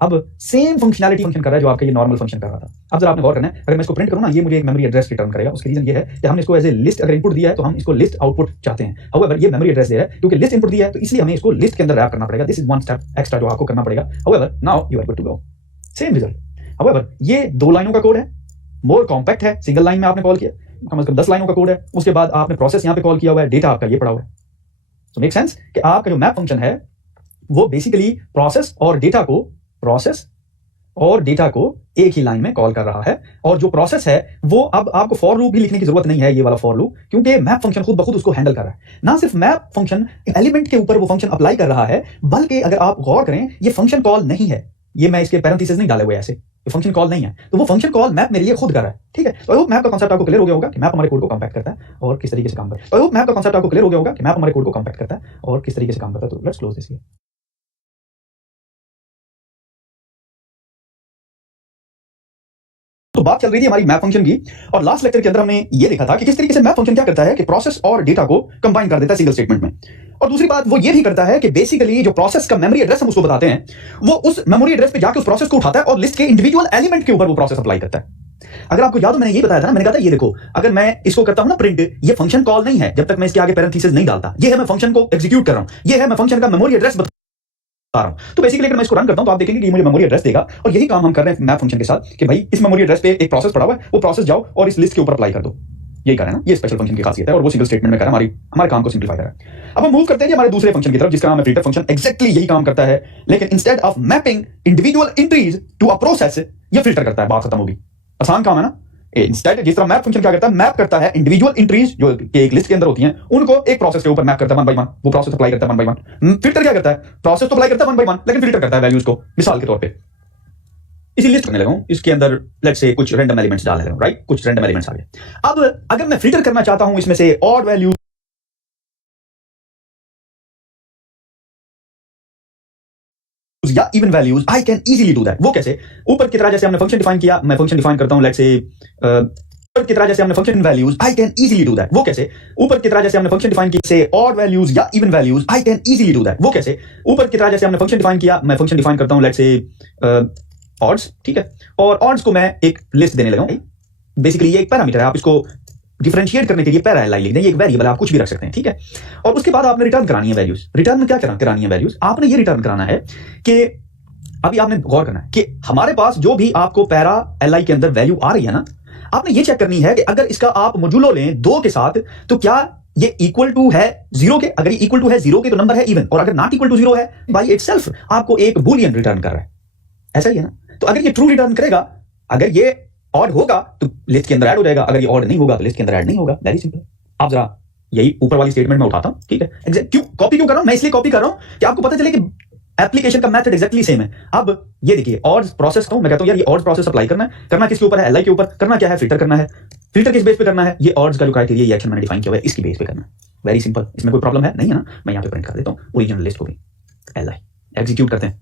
अब सेम फंक्शनैलिटी फंक्शन कर रहा है जो आपका ये नॉर्मल फंक्शन कर रहा था। अब जरा आपने गौर करना है, अगर मैं इसको प्रिंट करूं ना, ये मुझे एक मेमोरी एड्रेस रिटर्न करेगा। उसका रीजन ये है कि हमने इसको एज ए लिस्ट अगर इनपुट दिया है तो हम इसको लिस्ट आउटपुट चाहते हैं। हाउएवर ये मेमोरी एड्रेस दे रहा है, क्योंकि लिस्ट इनपुट दिया है तो इसलिए हमें इसको लिस्ट के अंदर रैप करना पड़ेगा। This is one step extra जो आपको करना पड़ेगा। However now you are good to go, same result. However ये 2 लाइनों का कोड है, मोर कॉम्पैक्ट है, सिंगल लाइन में आपने कॉल किया, कम से कम 10 लाइनों का कोड है। उसके बाद आपने प्रोसेस यहाँ पे कॉल किया हुआ है, डेटा आपका ये पड़ा हुआ है। सो मेक सेंस कि आपका जो मैप फंक्शन है वो बेसिकली प्रोसेस और डेटा को एक ही लाइन में कॉल कर रहा है। और जो प्रोसेस है वो अब आपको फॉर लूप भी लिखने की जरूरत नहीं है, ये वाला फॉर लूप, क्योंकि मैप फंक्शन खुद ब खुद उसको हैंडल कर रहा है। ना सिर्फ मैप फंक्शन एलिमेंट के ऊपर वो फंक्शन अप्लाई कर रहा है, बल्कि अगर आप गौर करें ये फंक्शन कॉल नहीं है, ये मैं इसके पैरेंथेसिस नहीं डाले हुए ऐसे, ये फंक्शन कॉल नहीं है, तो वो फंक्शन कॉल मैप मेरे लिए खुद कर रहा है। ठीक है, तो आई होप मैप का कांसेप्ट आपको क्लियर हो गया होगा कि मैप हमारे कोड को कॉम्पैक्ट करता है और किस तरीके से काम करता है। तो आई होप मैप का कांसेप्ट आपको क्लियर हो गया होगा कि मैप हमारे कोड को कॉम्पैक्ट करता है और किस तरीके से काम करता है। तो लेट्स क्लोज दिस हियर। तो बात चल रही थी हमारी मैप फंक्शन की, और लास्ट लेक्चर के अंदर हमने ये देखा था कि किस तरीके से मैप फंक्शन क्या करता है कि प्रोसेस और डेटा को कंबाइन कर देता है सिंगल स्टेटमेंट में। और दूसरी बात वो ये भी करता है कि बेसिकली जो प्रोसेस का मेमोरी एड्रेस हम उसको बताते हैं, वो उस मेमोरी एड्रेस पे जाकर उस प्रोसेस को उठाता है और लिस्ट के इंडिविजुअल एलिमेंट के ऊपर वो प्रोसेस अप्लाई करता है। अगर आपको याद हो मैंने ये बताया था ना, मैंने कहा था ये देखो, अगर मैं इसको करता हूं ना प्रिंट, ये फंक्शन कॉल नहीं है जब तक मैं इसके आगे पैरेंथेसिस नहीं डालता। ये है मैं फंक्शन को एग्जीक्यूट कर रहा हूं, ये है मैं फंक्शन का मेमोरी एड्रेस बता रहा हूं। तो बेसिकली अगर मैं इसको रन करता हूं तो आप देखेंगे कि ये मुझे मेमोरी एड्रेस देगा, और यही काम हम कर रहे हैं मैप फंक्शन के साथ कि भाई इस मेमोरी एड्रेस पे एक प्रोसेस पड़ा हुआ है, वो प्रोसेस जाओ और इस लिस्ट के ऊपर अप्लाई कर दो। यही कर रहे हैं ना, ये स्पेशल फंक्शन की खासियत है, और वो सिंगल स्टेटमेंट में कर रहा है, हमारे काम को सिंप्लीफाई कर रहा है। अब हम मूव करते हैं हमारे दूसरे फंक्शन की तरफ, जिसका नाम है फिल्टर फंक्शन। एग्जैक्टली यही काम करता है, लेकिन instead of mapping individual entries to a process, ये फिल्टर करता है। बात खत्म होगी, आसान काम है ना। इंस्टेड जिस तरह मैप फंक्शन क्या करता है, मैप करता है इंडिविजुअल एंट्रीज जो एक लिस्ट के अंदर होती हैं, उनको एक प्रोसेस के ऊपर मैप करता है 1 बाय 1, वो प्रोसेस अप्लाई करता है 1 बाय 1। फिल्टर क्या करता है, प्रोसेस तो अप्लाई करता है 1 बाय 1, लेकिन फिल्टर करता है वैल्यूज को। मिसाल के तौर पे इसी लिस्ट करने लगा हूं, इसके अंदर लेट्स से कुछ रैंडम एलिमेंट्स डाल रहा हूं, राइट, कुछ रैंडम एलिमेंट्स आ गए। अब अगर मैं फिल्टर करना चाहता हूं इसमें से ऑड वैल्यू या even values, I can easily do that. वो कैसे? ऊपर की तरह जैसे हमने फंक्शन डिफाइन किया, मैं फंक्शन डिफाइन करता हूं लेट्स से ऊपर की तरह जैसे हमने function values, I can easily do that. वो कैसे? ऊपर की तरह जैसे हमने फंक्शन डिफाइन किया से ऑड वैल्यूज या even values, I can easily do that. वो कैसे? ऊपर की तरह जैसे हमने फंक्शन डिफाइन किया, मैं फंक्शन डिफाइन करता हूं लेट्स से ऑड्स, ठीक है, और ऑड्स को मैं एक लिस्ट देने लगा हूं। बेसिकली ये एक पैरामीटर है, आप इसको डिफरेंशिएट करने के लिए पैरा लाइन लिख दें, ये एक वेरिएबल आप कुछ भी रख सकते हैं, ठीक है। और उसके बाद आपने रिटर्न करानी है वैल्यूज। रिटर्न में क्या करानी है वैल्यूज? आपने ये रिटर्न कराना है कि अभी आपने गौर करना है कि हमारे पास जो भी आपको पैरा एल के अंदर वैल्यू आ रही है ना, आपने ये चेक करनी है कि अगर इसका आप मोजुलो लें 2 के साथ तो क्या ये इक्वल टू है 0 के। अगर ये इक्वल टू है 0 के तो नंबर है इवन, और अगर नॉट इक्वल टू 0 है बाय इटसेल्फ आपको एक बूलियन रिटर्न कर रहा है। ऐसा ही है ना। तो अगर ये ट्रू रिटर्न करेगा, अगर ये ऑड होगा तो लिस्ट के अंदर ऐड हो जाएगा, अगर ये ऑड नहीं होगा तो लिस्ट के अंदर ऐड नहीं होगा। Very simple. आप जरा यही ऊपर वाली स्टेटमेंट में उठाता हूं, ठीक है। क्यों कॉपी क्यों कर रहा हूं? मैं इसलिए कॉपी कर रहा हूं कि आपको पता चले कि एप्लीकेशन का मेथड एग्जैक्टली सेम है। अब ये देखिए ऑड्स प्रोसेस को मैं कहता हूं यार ये ऑड्स प्रोसेस अप्लाई करना है, करना किसके ऊपर है? एलआई के ऊपर। करना क्या है? फिल्टर करना है। फिल्टर किस बेस पे करना है? ये ऑड्स का जो क्राइटेरिया ये एक्शन मैंने डिफाइन किया हुआ है इसकी बेस पे करना है। वेरी सिंपल, इसमें कोई प्रॉब्लम है नहीं है ना। मैं यहां पे प्रिंट कर देता हूं ओरिजिनल लिस्ट को भी, एलआई एग्जीक्यूट करते हैं।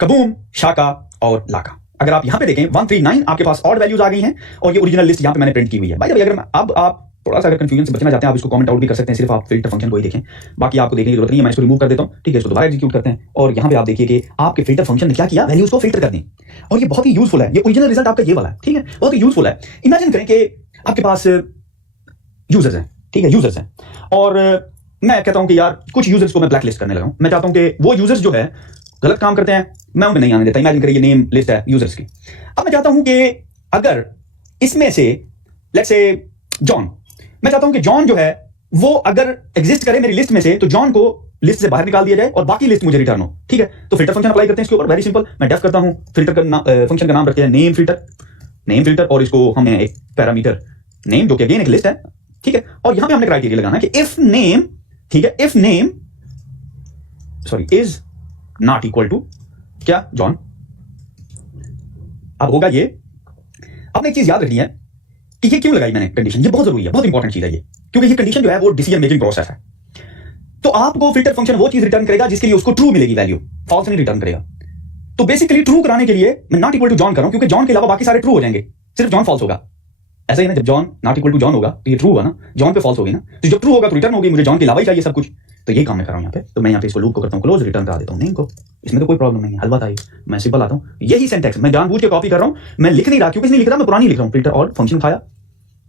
कबूम, शाका और लाका। अगर आप यहां पे देखें 139 आपके पास ऑड वैल्यूज आ गई हैं, और ये ओरिजिनल लिस्ट यहां पे मैंने प्रिंट की हुई है। भाई अगर अब आप थोड़ा सा अगर कंफ्यूजन से बचना चाहते हैं आप इसको कमेंट आउट भी कर सकते हैं, सिर्फ आप फिल्टर फंक्शन को ही देखें, बाकी आपको देखने की जरूरत नहीं है। मैं इसको रिमूव कर देता हूं, ठीक है। इसको दोबारा एग्जीक्यूट करते हैं, और यहां पे आप देखिए कि आपके फिल्टर फंक्शन ने क्या किया, वैल्यूज को फिल्टर कर दी, और ये बहुत ही यूजफुल है। ये ओरिजिनल रिजल्ट आपका ये वाला है, ठीक है, बहुत ही यूजफुल है। इमेजिन करें कि आपके पास यूजर्स हैं, ठीक है, यूजर्स हैं, और मैं कहता हूं कि यार कुछ यूजर्स को मैं ब्लैक लिस्ट करने लगा हूं। मैं चाहता हूं कि वो यूजर्स जो है गलत काम करते हैं, मैं उन्हें नहीं आने देता। इमेजिन करिए ये नेम लिस्ट है यूजर्स की। अब मैं चाहता हूं कि अगर इसमें से लेट्स से जॉन, मैं चाहता हूं कि जॉन जो है वो अगर एग्जिस्ट करे मेरी लिस्ट में से, तो जॉन को लिस्ट से बाहर निकाल दिया जाए और बाकी लिस्ट मुझे रिटर्न हो, ठीक है। तो फिल्टर फंक्शन अप्लाई करते हैं इसके ऊपर। वेरी सिंपल, मैं डेफ करता हूं, फिल्टर का फंक्शन का नाम रखते हैं नेम फिल्टर, और इसको हमने एक पैरामीटर नेम जो कि अगेन एक लिस्ट है, ठीक है। और यहां पे हमने क्राइटेरिया लगाना है कि इफ नेम, ठीक है, if name is not equal to क्या, जॉन। अब होगा ये, आपने एक चीज याद रखनी है कि ये क्यों लगाई मैंने कंडीशन, ये बहुत जरूरी है, बहुत इंपॉर्टेंट चीज है ये, क्योंकि ये कंडीशन जो है वो डिसीजन मेकिंग प्रोसेस है। तो आपको फिल्टर फंक्शन वो चीज रिटर्न करेगा जिसके लिए उसको ट्रू मिलेगी वैल्यू, फॉल्स नहीं रिटर्न करेगा। तो बेसिकली ट्रू कराने के लिए मैं नॉट इक्वल टू जॉन कर रहा हूं, क्योंकि जॉन के अलावा बाकी सारे ट्रू हो जाएंगे, सिर्फ जॉन फॉल्स होगा। ऐसा ही ना, जब John not equal to John होगा तो ये ट्रू हुआ ना, जॉन पे फॉल्स होगी ना, तो जब ट्रू होगा तो रिटर्न होगी, मुझे जॉन के अलावा ही चाहिए सब कुछ। तो ये काम मैं कर रहा हूँ यहाँ पे। तो मैं यहाँ पे इसको लूप को करता हूँ क्लोज, रिटर्न करा देता हूँ नेम को। इसमें तो कोई प्रॉब्लम नहीं है, हलवा था ये। मैं सिंपल आता हूँ, यही सिंटैक्स मैं जानबूझ के कॉपी कर रहा हूँ। मैं लिख नहीं रहा, क्योंकि नहीं लिख रहा, मैं पुरानी लिख रहा हूँ। फिल्टर और फंक्शन उठाया,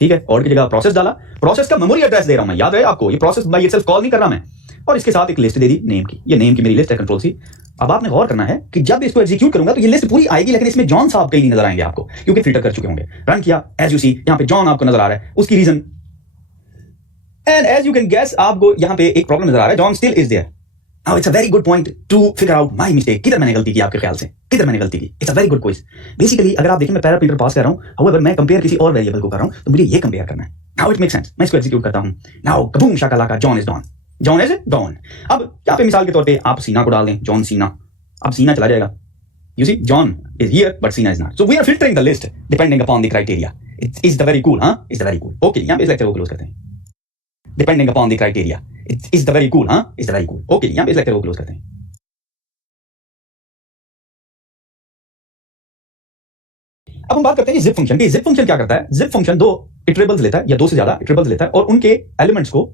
ठीक है, और की जगह प्रोसेस डाला। प्रोसेस का मेमोरी एड्रेस दे रहा हूं मैं, याद रहे आपको, ये प्रोसेस बाय इटसेल्फ कॉल नहीं कर रहा मैं। और इसके साथ एक लिस्ट दे दी नेम की, ये नेम की मेरी लिस्ट है, कंट्रोल सी। अब आपने गौर करना है कि जब इसको एग्जीक्यूट करूंगा तो ये लिस्ट पूरी आएगी, लेकिन इसमें जॉन साहब कहीं नहीं नजर आएंगे आपको, क्योंकि फिल्टर कर चुके होंगे। रन किया, एज यू सी यहाँ पे जॉन आपको नजर आ रहा है, उसकी reason and as you can guess आपको यहाँ पे एक प्रॉब्लम नजर आ रहा है, John still is there. Now it's a very good point to figure out my mistake. किधर मैंने गलती की आपके ख्याल से, किधर मैंने गलती की? It's a very good question. Basically अगर आप देखें, मैं पैरामीटर पास कर रहा हूं, हाउएवर मैं कंपेयर किसी और वेरिएबल को कर रहा हूं, तो मुझे ये कंपेयर करना है। नाउ इट मेक्स सेंस, मैं इसको एग्जीक्यूट करता हूं। Now kaboom shakalaka, John is Don, John is Don. अब यहाँ पे मिसाल के तौर पे आप सीना को डाल दें, जॉन सीना। अब सीना चला जाएगा, you see John is here but Cena is not. So we are filtering the list depending upon the criteria. It is the very cool, हां, is the very cool. Okay, यहाँ पे इस lecture को close करते हैं। Depending upon the criteria, it is the very cool, हां, is the very cool. Okay, यहाँ पे इस लेक्चर को क्लोज करते हैं। अब हम बात करते हैं जिप फंक्शन की। जिप फंक्शन क्या करता है? जिप फंक्शन दो इटरेबल्स लेता है या दो से ज्यादा इटरेबल्स लेता है और उनके एलिमेंट्स को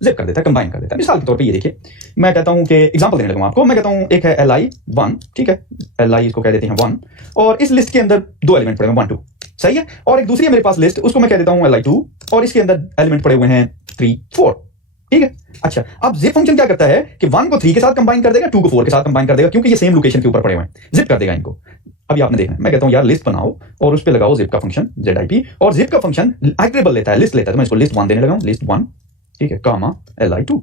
जिप कर देता है, कंबाइन कर देता है। मिसाल के तौर पे ये देखिए, मैं कहता हूं कि एग्जांपल देने लगा आपको। मैं कहता हूं एक है li1, ठीक है, li इसको कह देते हैं 1, और इस लिस्ट के अंदर दो एलिमेंट पड़े हुए 1 2, सही है। और एक दूसरी है मेरे पास लिस्ट, उसको मैं कह देता हूं li2, और इसके अंदर एलिमेंट पड़े हुए हैं 3 4, ठीक है। अच्छा, अब जिप फंक्शन क्या करता है कि 1 को 3 के साथ कंबाइन कर देगा, 2 को 4 के साथ कंबाइन कर देगा, क्योंकि ये सेम लोकेशन के ऊपर पड़े हुए हैं, जिप कर देगा इनको। अभी आपने देखना है, मैं कहता हूं यार लिस्ट बनाओ और उस पे लगाओ जिप का फंक्शन zip, और जिप का फंक्शन आइटरेबल लेता है, लिस्ट लेता है। तो मैं इसको लिस्ट 1 देने लगा हूं, लिस्ट 1, ठीक है, कामा li2,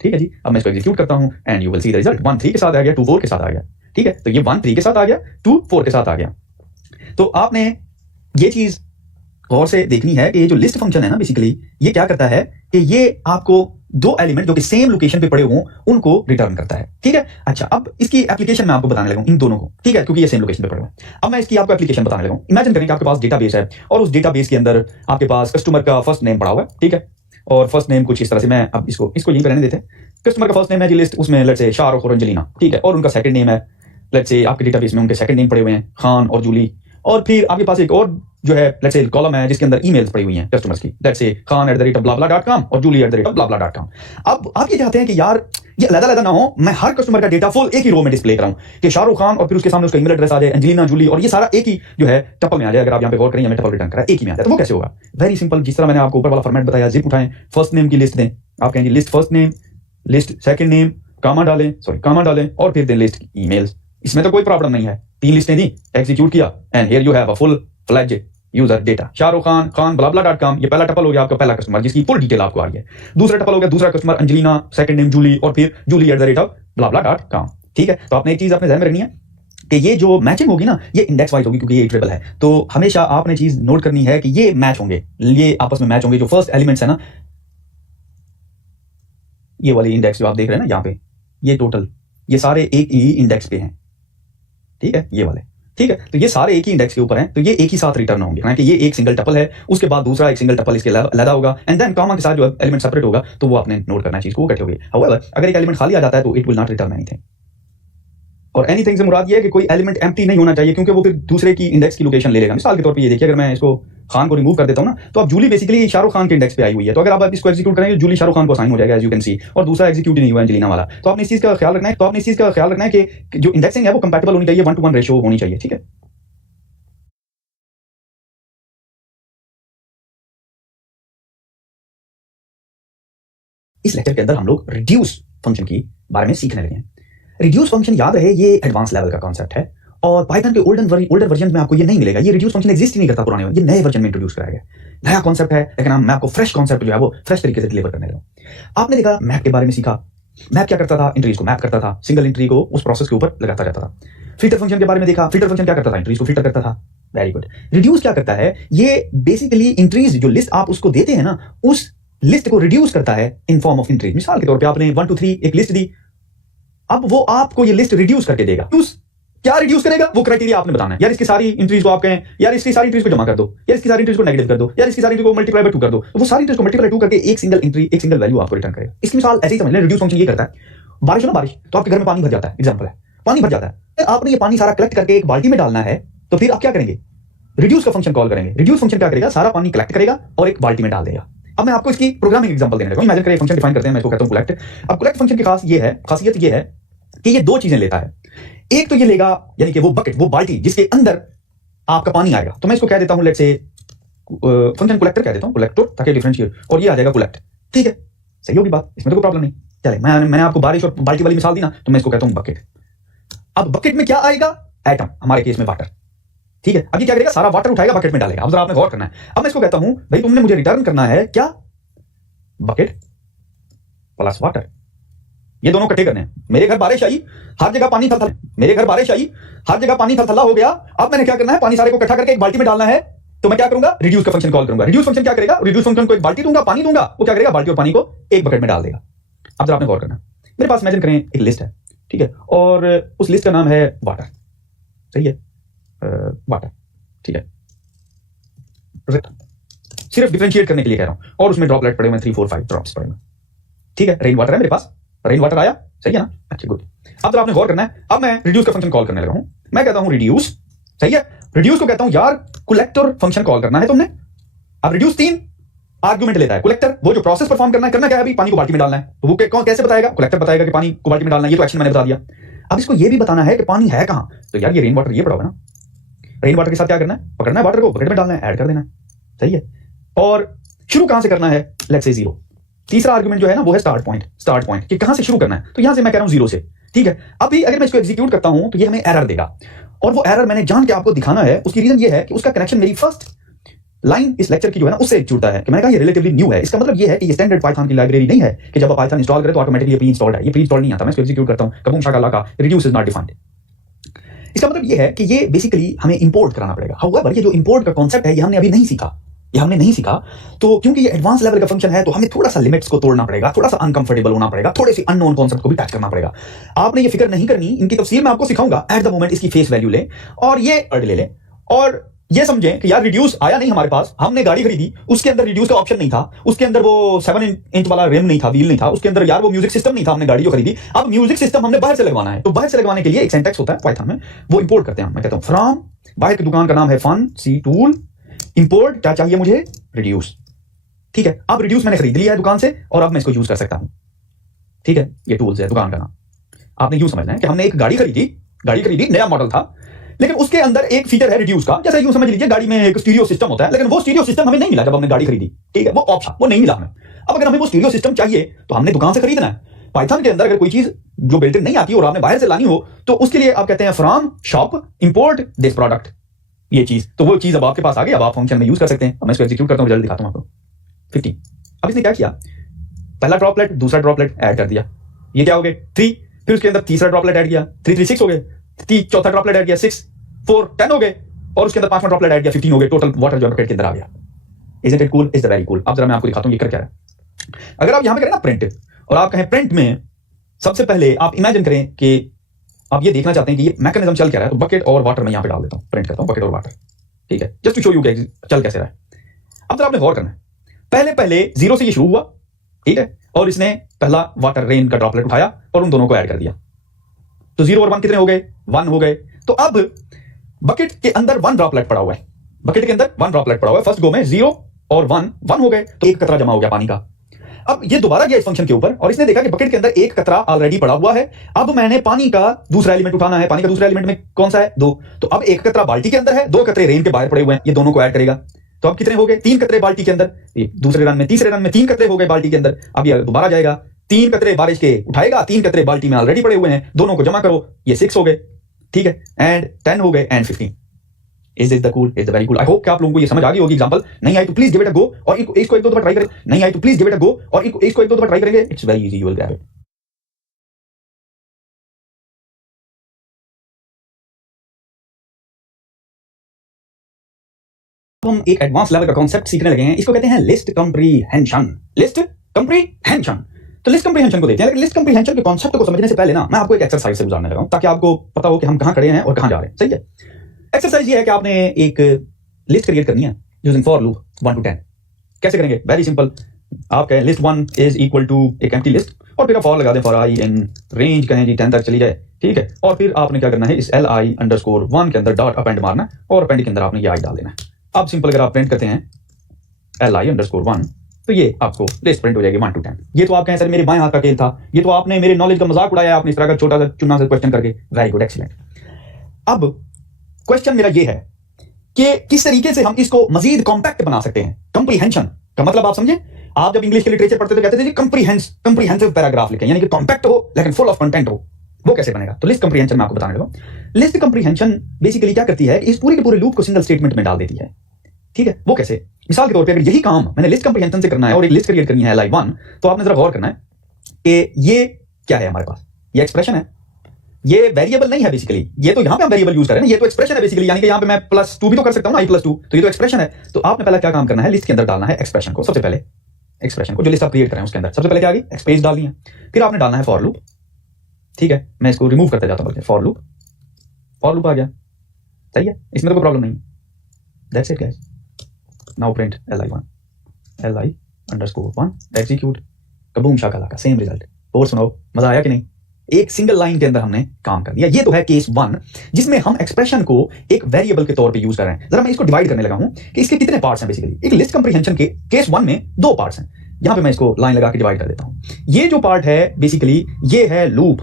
ठीक है जी। अब मैं इसको एग्जीक्यूट करता हूं and you will see the result. 1 3 के साथ आ गया, 2 4 के साथ आ गया, ठीक है। तो ये 1 3 के साथ आ गया, 2 4 के साथ आ गया। तो आपने ये चीज गौर से देखनी है कि ये जो लिस्ट फंक्शन है ना, बेसिकली ये क्या करता है कि ये आपको दो एलिमेंट जो कि सेम लोकेशन पे पड़े हों उनको रिटर्न करता है, ठीक है। अच्छा, अब इसकी एप्लीकेशन मैं आपको बताने लगा इन दोनों को, ठीक है, क्योंकि ये सेम लोकेशन पे पड़े हुए। अब मैं इसकी आपको एप्लीकेशन बताने लगा। इमेजिन करें कि आपके पास डेटाबेस है और उस डेटाबेस के अंदर आपके पास कस्टमर का फर्स्ट नेम पड़ा हुआ है, ठीक है, और फर्स्ट नेम कुछ इस तरह से, मैं अब इसको यहीं पे रहने देते हैं। कस्टमर का फर्स्ट नेम है जी लिस्ट, उसमें लेट्स से शाहरुख और अंजलिना, ठीक है, और उनका सेकंड नेम है, लेट्स से आपके डेटाबेस में उनके सेकंड नेम पड़े हुए हैं खान और जूली। और फिर आपके पास एक और जो है लेट्स से कॉलम है जिसके अंदर ईमेल्स पड़ी हुई हैं कस्टमर्स की, लेट्स से khan@blabla.com और julie@blabla.com। अब आप ये चाहते हैं कि यार ये अलग-अलग ना हो, मैं हर कस्टमर का डेटा फुल एक ही रो में डिस्प्ले कराऊं कि शाहरुख खान और फिर उसके सामने उसका ईमेल एड्रेस आ जाए, अंजलिना, जूली, और ये सारा एक ही जो है टपल में आ जाए। अगर आप यहां पे गौर करें, हमें टपल रिटर्न करा एक ही में आता है, तो वो कैसे होगा? वेरी सिंपल, जिस तरह मैंने आपको ऊपर वाला फॉर्मेट बताया, जिप उठाएं, फर्स्ट नेम की लिस्ट दें, आप कहेंगे list first name, list second name, comma डालें और फिर दें लिस्ट ईमेल्स। इसमें तो कोई प्रॉब्लम नहीं है, 3 लिस्टें दी, एग्जीक्यूट किया and here you have a full fledged user data. Shahrukh Khan blabla.com, ये पहला टपल हो गया आपका, पहला कस्टमर जिसकी फुल डिटेल आपको आ रही है। दूसरा टपल हो गया दूसरा customer Angelina, second name Julie, और फिर julie@blabla.com, ठीक है। तो आपने एक चीज अपने ध्यान में रखनी है कि ये जो मैचिंग होगी ना, ये इंडेक्स वाइज होगी, क्योंकि ये इटरेबल है। तो हमेशा आपने चीज नोट करनी है कि ये मैच होंगे, ये आपस में मैच होंगे। जो फर्स्ट एलिमेंट्स है ना, ये वाली इंडेक्स जो आप देख रहे हैं ना यहाँ पे, ये टोटल ये सारे एक ही इंडेक्स पे हैं, ठीक है, ये वाले, ठीक है। तो ये सारे एक ही इंडेक्स के ऊपर हैं, तो ये एक ही साथ रिटर्न होंगे, यानी कि ये एक सिंगल टपल है, उसके बाद दूसरा एक सिंगल टपल इसके अलग होगा, एंड देन कॉमा के साथ जो एलिमेंट सेपरेट होगा, तो वो आपने नोट करना है चीज को, इकट्ठे होंगे। हाउएवर अगर एक एलिमेंट खाली आ जाता है तो it will not return anything. और एनीथिंग से मुराद ये है कि कोई एलिमेंट एम्प्टी नहीं होना चाहिए, क्योंकि वो फिर दूसरे की इंडेक्स की लोकेशन ले लेगा। मिसाल के तौर पे ये देखिए, अगर मैं इसको खान को रिमूव कर देता हूं ना, तो अब जूली बेसिकली शाहरुख खान के इंडेक्स पे आई हुई है। तो अगर आप इसको एग्जीक्यूट करेंगे, जूली शाहरुख खान को असाइन हो जाएगा, एज यू कैन सी, और दूसरा एग्जीक्यूट ही नहीं हुआ अंजलिना वाला। तो आपने इस चीज का ख्याल रखना है कि जो इंडेक्सिंग है वो कंपैटिबल होनी चाहिए, 1 to 1 रेशियो होनी चाहिए, ठीक है। इस लेक्चर के अंदर हम लोग रिड्यूस फंक्शन की बारे में सीखने लगे हैं। रिड्यूस फंक्शन याद रहे, ये एडवांस लेवल का कॉन्सेप्ट है, और पाइथन के ओल्डर वर्जन में आपको ये नहीं मिलेगा। ये रिड्यूस फंक्शन एग्जिस्ट ही नहीं करता पुराने में, ये नए वर्जन में इंट्रोड्यूस कराया गया, नया कॉन्सेप्ट है, लेकिन मैं आपको फ्रेश कॉन्सेप्ट जो है वो फ्रेश तरीके से डिलीवर करने लगा हूं। आपने देखा मैप के बारे में सीखा, मैप क्या करता था? एंट्रीज को मैप करता था, सिंगल एंट्री को उस प्रोसेस के ऊपर लगाता जाता था। फिल्टर फंक्शन के बारे में देखा, फिल्टर फंक्शन क्या करता था? एंट्रीज को फिल्टर करता था। Very good. रिड्यूस क्या करता है? ये बेसिकली एंट्रीज जो लिस्ट आप उसको देते हैं ना, उस लिस्ट को रिड्यूस करता है इन फॉर्म ऑफ एंट्री। मिसाल के तौर पे आपने 1 2 3 एक लिस्ट दी, अब वो आपको ये लिस्ट रिड्यूस करके देगा। क्या रिड्यूस करेगा? वो क्राइटेरिया आपने बताना है। यार इसकी सारी एंट्रीज को आप कहें यार इसकी सारी एंट्रीज को जमा कर दो, यार इसकी सारी एंट्रीज को नेगेटिव कर दो, यार इसकी सारी एंट्रीज को मल्टीप्लाई बाय 2 कर दो, तो वो सारी एंट्रीज को मल्टीप्लाई 2 करके एक सिंगल एंट्री, एक सिंगल वैल्यू आपको रिटर्न करेगा। इसकी मिसाल ऐसे ही समझ लें, रिड्यूस फंक्शन ये करता है, बारिश हो ना, बारिश, तो आपके घर में पानी भर जाता है, एग्जांपल है, पानी भर जाता है, आपने ये पानी सारा कलेक्ट करके एक बाल्टी में डालना है, तो फिर आप क्या करेंगे? रिड्यूस का फंक्शन कॉल करेंगे। रिड्यूस फंक्शन क्या करेगा? सारा पानी कलेक्ट करेगा और एक बाल्टी में डाल देगा। अब मैं आपको इसकी प्रोग्रामिंग एग्जांपल देने लगा हूं। इमेजिन करिए फंक्शन डिफाइन करते हैं, मैं इसको कहता हूं कलेक्ट। अब कलेक्ट फंक्शन की खासियत ये है कि ये दो चीजें लेता है। एक तो ये लेगा यानी कि वो बकेट, वो बाल्टी जिसके अंदर आपका पानी आएगा, तो मैं इसको कह देता हूं लेट्स से फंक्शन कलेक्टर कह देता हूं, कलेक्टर, ताकि डिफरेंशिएट, और ये आ जाएगा कलेक्ट। ठीक है, सही होगी बात, इसमें तो कोई प्रॉब्लम नहीं। चले, मैंने आपको बारिश और बाल्टी वाली मिसाल दी ना, तो मैं इसको कहता हूं बकेट। अब बकेट में क्या आएगा? एटम, हमारे केस में वाटर। ठीक है, अभी क्या करेगा? सारा वाटर उठाएगा, बकेट में डालेगा। अब जरा आपने गौर करना है। अब मैं इसको कहता हूं भाई तुमने मुझे रिटर्न करना है क्या? बकेट प्लस वाटर, ये दोनों इकट्ठे करने हैं। मेरे घर बारिश आई, हर जगह पानी थलथला, मेरे घर बारिश आई, हर जगह पानी थलथला हो गया। अब मैंने क्या करना है? पानी सारे को इकट्ठा करके एक बाल्टी में डालना है। तो मैं क्या करूंगा? रिड्यूस का फंक्शन कॉल करूंगा। रिड्यूस फंक्शन क्या करेगा? रिड्यूस फंक्शन को एक बाल्टी दूंगा, पानी दूंगा, वो क्या करेगा? बाल्टी और पानी को एक बकेट में डाल देगा। अब जरा आपने गौर करना, मेरे पास इमेजिन करें एक लिस्ट है, ठीक है, और उस लिस्ट का नाम है वाटर। सही है, वाटर, ठीक है, सिर्फ डिफरेंशिएट करने के लिए कह रहा हूं, और उसमें ड्रॉपलेट पड़े हुए 3 4 5 ड्रॉप्स पड़े हुए। ठीक है, रेन वाटर है मेरे पास, रेन वाटर आया, सही है ना? अच्छा, गुड। अब जरा आपने गौर करना है। अब मैं रिड्यूस का फंक्शन कॉल करने लगा हूं। मैं कहता हूं रिड्यूस, सही है, रिड्यूस को कहता हूं यार कलेक्टर फंक्शन कॉल करना है तुमने। अब रिड्यूस 3 आर्गुमेंट लेता है। कलेक्टर वो जो प्रोसेस परफॉर्म करना क्या है? अभी पानी को बाल्टी में डालना है, तो वो कौन कैसे बताएगा? कलेक्टर बताएगा कि पानी को बाल्टी में डालना है, ये तो एक्शन मैंने बता दिया। अब इसको ये भी बताना है कि पानी है कहां। तो यार ये रेन वाटर ये पड़ा हुआ है ना, रेन वाटर के साथ क्या करना है? पकड़ना है वाटर को, बकेट में डालना है, ऐड कर देना है, सही है। और शुरू कहां से करना है? Let's say 0। तीसरा आर्गुमेंट जो है ना वो है स्टार्ट पॉइंट कि कहां से शुरू करना है। तो यहां से मैं कह रहा हूं 0 से। ठीक है, अभी अगर मैं इसको एग्जीक्यूट करता हूं तो ये हमें एरर देगा, और वो एरर मैंने जान के आपको दिखाना है। उसकी रीजन ये है कि उसका कनेक्शन मेरी फर्स्ट लाइन इस लेक्चर की जो है ना उससे जुड़ता है कि मैंने कहा ये रिलेटिवली न्यू है। इसका मतलब ये है कि ये स्टैंडर्ड पाइथन की लाइब्रेरी नहीं है कि जब आप पाइथन इंस्टॉल करें तो ऑटोमेटिकली प्री इंस्टॉल्ड है। ये प्री इंस्टॉल नहीं आता। मैं इसको एग्जीक्यूट करता हूं, कबूम शाकाला का रिड्यूस इज नॉट डिफाइंड। इसका मतलब ये है कि ये बेसिकली हमें इंपोर्ट कराना पड़ेगा। हाउएवर ये जो इंपोर्ट का कॉन्सेप्ट है ये हमने अभी नहीं सीखा, तो क्योंकि ये एडवांस लेवल का फंक्शन है तो हमें थोड़ा सा लिमिट्स को तोड़ना पड़ेगा, थोड़ा सा अनकंफर्टेबल होना पड़ेगा, थोड़े से अननोन कॉन्सेप्ट को भी टच करना पड़ेगा। आपने ये फिक्र नहीं करनी, इनकी तफसील मैं आपको सिखाऊंगा। एट द मोमेंट इसकी फेस वैल्यू लें और ये अर्ड ले लें, और ये समझें कि यार रिड्यूस आया नहीं हमारे पास, हमने गाड़ी खरीदी, उसके अंदर रिड्यूस का ऑप्शन नहीं था, उसके अंदर वो 7 इंच वाला रिम नहीं था, व्हील नहीं था, उसके अंदर यार वो म्यूजिक सिस्टम नहीं था, हमने गाड़ी जो खरीदी। अब म्यूजिक सिस्टम हमने बाहर से लगवाना है, तो बाहर से लगवाने के लिए एक सिंटैक्स होता है पाइथन में, वो इंपोर्ट करते हैं। मैं कहता हूं फ्रॉम, बाहर की दुकान का नाम है फन सी टूल, इंपोर्ट क्या चाहिए मुझे? रिड्यूस। ठीक है, अब रिड्यूस मैंने खरीद लिया है दुकान से और अब मैं इसको यूज कर सकता हूं। ठीक है, ये टूल्स है दुकान का नाम। आपने यूं समझना है कि हमने एक गाड़ी खरीदी, नया मॉडल था, लेकिन उसके अंदर एक फीचर है रिड्यूस का। जैसे यूं समझ लीजिए गाड़ी में एक स्टीरियो सिस्टम होता है, लेकिन वो स्टीरियो सिस्टम हमें नहीं मिला जब हमने गाड़ी खरीदी। ठीक है, वो ऑप्शन वो नहीं मिला हमें। अब अगर हमें वो स्टीरियो सिस्टम चाहिए तो हमने दुकान से खरीदना है। पाइथन के अंदर अगर कोई चीज जो बिल्ट इन नहीं आती और आपने बाहर से लानी हो तो उसके लिए आप कहते हैं from shop import this product, ये चीज। तो वो चीज अब आपके पास आ गई, अब आप फंक्शन में यूज कर सकते हैं। अब मैं इसको एग्जीक्यूट करता हूं, रिजल्ट दिखाता हूं आपको 50। अब इसने क्या किया? पहला ड्रॉपलेट दूसरा ड्रॉपलेट ऐड कर दिया, ये क्या हो गए 3, फिर उसके अंदर तीसरा ड्रॉपलेट ऐड किया, 3 3 6 हो गए, चौथा ड्रॉपलेट ऐड किया 6 4 10 हो गए, और उसके अंदर पांचवा ड्रॉपलेट ऐड किया 15 हो गए। टोटल वाटर जो बकेट के अंदर आ गया। Isn't it cool? Is the very cool. अब जरा मैं आपको दिखाता हूं ये कर क्या है। अगर आप यहां पे करें ना प्रिंट, और आप कहें प्रिंट में सबसे पहले आप इमेजिन करें कि आप ये देखना चाहते हैं कि ये मैकेनिज्म चल क्या रहा है, तो बकेट और वाटर में यहां पे डाल देता हूं, प्रिंट करता हूं बकेट और वाटर। ठीक है, जस्ट टू शो यू चल कैसे रहा है। अब जरा आपने गौर करना है, पहले 0 से ये शुरू हुआ, ठीक है, और इसने पहला वाटर रेन का ड्रॉपलेट उठाया और उन दोनों को ऐड कर दिया, तो 0 और 1 कितने हो गए? 1 हो गए। तो अब बकेट के अंदर 1 ड्रॉपलेट पड़ा हुआ है, बकेट के अंदर 1 ड्रॉपलेट पड़ा हुआ है। फर्स्ट गो में 0 और 1 हो गए, तो एक कतरा जमा हो गया पानी का। अब ये दोबारा गया इस फंक्शन के ऊपर और इसने देखा कि बकेट के अंदर एक कतरा ऑलरेडी पड़ा हुआ है। अब मैंने पानी का दूसरा एलिमेंट उठाना है। पानी का दूसरा एलिमेंट में कौन सा है? 2। तो अब एक कतरा बाल्टी के अंदर है, 2 कतरे रेन के बाहर पड़े हुए हैं, ये दोनों को ऐड करेगा। तो अब कितने हो गए? 3 कतरे बाल्टी के अंदर, ये दूसरे रन में, तीसरे रन में 3 कतरे हो गए बाल्टी के अंदर। अब ये दोबारा जाएगा, 3 कतरे बारिश के उठाएगा, 3 कतरे बाल्टी में ऑलरेडी पड़े हुए हैं, दोनों को जमा करो, ये 6 हो गए। ठीक है, एंड 10 हो गए and 15। Is it the cool? Is the very cool? I hope कि आप लोगों को ये समझ आ गई होगी एग्जांपल। नहीं आई तो प्लीज गिव इट अ गो और इसको एक दो दफा ट्राई करें। नहीं आई तो प्लीज गिव इट अ गो और इसको एक दो दफा ट्राई करेंगे। It's very easy, you will grab it. हम एक एडवांस लेवल का कॉन्सेप्ट सीखने लगे हैं, इसको कहते हैं लिस्ट कंप्रीहेंशन। लिस्ट कंप्रीहेंशन, तो लिस्ट कंप्रीहेंशन को देखते हैं। लेकिन लिस्ट कंप्रीहेंशन के कॉन्सेप्ट को समझने से पहले ना मैं आपको एक एक्सरसाइज से गुजारने लगा हूं ताकि आपको पता हो कि हम कहां खड़े हैं और कहां जा रहे हैं। सही है, एक्सरसाइज ये है कि आपने एक लिस्ट क्रिएट करनी है यूजिंग फॉर लूप 1 to 10। कैसे करेंगे? Very simple. आप कहें लिस्ट 1 इज इक्वल टू एक एम्प्टी लिस्ट और फिर आप फॉर लगा दें फॉर आई इन रेंज, कहें जी 10 तक चली जाए। ठीक है, और फिर आपने क्या करना है, इस li_1 के अंदर डॉट अपेंड मारना है और अपेंड के अंदर आपने ये आई डाल देना है। अब सिंपल अगर आप प्रिंट करते हैं li_1, तो ये आपको लिस्ट प्रिंट हो जाएगी 1 to 10। ये तो आप कहें सर मेरे बाएं हाथ का खेल था, ये तो आपने मेरे नॉलेज का मजाक उड़ाया आपने इस तरह का छोटा सा चुना सा क्वेश्चन करके। Very good, excellent. अब क्वेश्चन मेरा ये है कि किस तरीके से हम इसको मजीद कॉम्पैक्ट बना सकते हैं। कंप्रीहेंशन का मतलब आप समझे, आप जब इंग्लिश के लिटरेचर पढ़ते तो कहते थे जी कंप्रीहेंसिव पैराग्राफ लिखें, यानी कि कॉम्पैक्ट हो लेकिन फुल ऑफ कंटेंट हो। वो कैसे बनेगा? तो लिस्ट कंप्रीहेंशन मैं आपको बताने लगा। लिस्ट कंप्रीहेंशन बेसिकली क्या करती है, इस पूरे के पूरे लूप को सिंगल स्टेटमेंट में डाल देती है। ठीक है, वो कैसे? मिसाल के तौर पे अगर यही काम मैंने लिस्ट कंप्रीहेंशन से करना है और एक लिस्ट क्रिएट करनी है li1, तो आपने जरा गौर करना है कि ये क्या है हमारे पास, ये एक्सप्रेशन है, ये वेरिएबल नहीं है बेसिकली, ये तो यहां पे हम वेरिएबल यूज कर रहे हैं, ये तो एक्सप्रेशन है बेसिकली, यानी कि यहां पे मैं +2 भी तो कर सकता हूं ना, i+2, तो ये तो एक्सप्रेशन है। तो आपने पहले क्या काम करना है, लिस्ट के अंदर डालना है एक्सप्रेशन को। सबसे पहले एक्सप्रेशन को जो लिस्ट आप क्रिएट करें उसके अंदर सबसे पहले क्या आ गई, स्पेस डालनी है। फिर आपने डालना है फॉर लूप। ठीक है, मैं इसको रिमूव करते जाता हूं, बल्कि फॉर लूप आ गया, सही है, इसमें तो कोई प्रॉब्लम नहीं। That's it guys. Now print li1 execute, kaboom shakalaka, same result. और सुनाओ, मजा आया कि नहीं? एक सिंगल लाइन के अंदर हमने काम कर दिया। ये तो है केस 1, जिसमें हम एक्सप्रेशन को एक वेरिएबल के तौर पे यूज कर रहे हैं। जरा मैं इसको डिवाइड करने लगा हूं कि इसके कितने पार्ट्स हैं। बेसिकली एक लिस्ट कंप्रीहेंशन के केस 1 में 2 पार्ट्स हैं। यहां पे मैं इसको लाइन लगा के डिवाइड कर देता हूं। ये जो पार्ट है बेसिकली ये है लूप।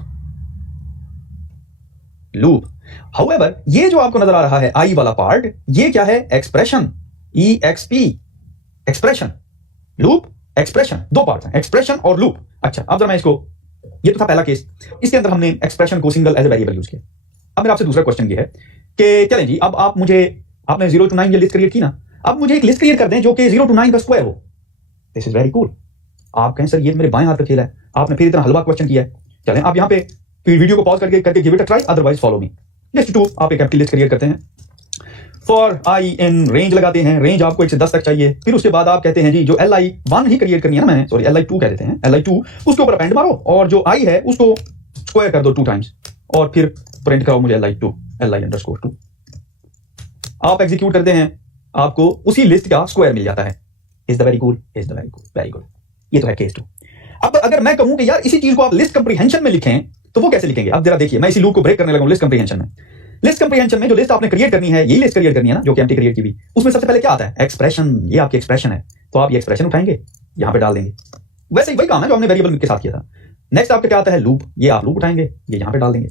हाउएवर ये जो आपको नजर आ रहा है आई वाला पार्ट, ये क्या है, expression, EXP, expression, loop, expression, 2 parts हैं, एक्सप्रेशन और लूप। अच्छा, अब जरा मैं इसको, ये तो था पहला केस, इसके अंदर हमने एक्सप्रेशन को single as a variable use किया। अब मेरा आपसे दूसरा क्वेश्चन ये है कि चलें जी, अब आप मुझे, आपने 0 to 9 ये लिस्ट क्रिएट की ना, अब मुझे एक लिस्ट क्रिएट कर दें जो कि 0 to 9 का स्क्वायर हो। This is very cool. आप कहें सर ये मेरे बाएं हाथ का खेल है, आपने फिर इतना हलवा क्वेश्चन किया है। चलें आप यहां पे फिर वीडियो को पॉज करके give it a try, otherwise follow me. List 2, आप एक एम्प्टी लिस्ट क्रिएट करते हैं, फॉर i in रेंज लगाते हैं, रेंज आपको 1 से 10 तक चाहिए। फिर उसके बाद आप कहते हैं जी जो li1 ही क्रिएट करनी है ना, मैंने सॉरी li2 कह देते हैं, li2, उसके ऊपर अपेंड मारो और जो i है उसको स्क्वायर कर दो 2 टाइम्स और फिर प्रिंट कराओ मुझे li_2। आप एग्जीक्यूट करते हैं, आपको उसी लिस्ट का स्क्वायर मिल जाता है। Is the very cool, very good. ये तो है केस 2। अब अगर मैं कहूं कि यार इसी चीज को आप लिस्ट कंप्रीहेंशन में लिखें तो वो कैसे लिखेंगे? अब जरा देखिए, मैं इसी लूप को ब्रेक करने लगा हूं लिस्ट कंप्रीहेंशन में। लिस्ट कंप्रीहेंशन में जो लिस्ट आपने क्रिएट करनी है, यही लिस्ट क्रिएट करनी है ना जो कि एम्प्टी क्रिएट की भी, उसमें सबसे पहले क्या आता है, एक्सप्रेशन। ये आपकी एक्सप्रेशन है, तो आप ये एक्सप्रेशन उठाएंगे, यहां पे डाल देंगे। वैसे ही वही काम है जो हमने वेरिएबल के साथ किया था। नेक्स्ट आपका क्या आता है, लूप। ये आप लूप उठाएंगे, ये यहां पे डाल देंगे।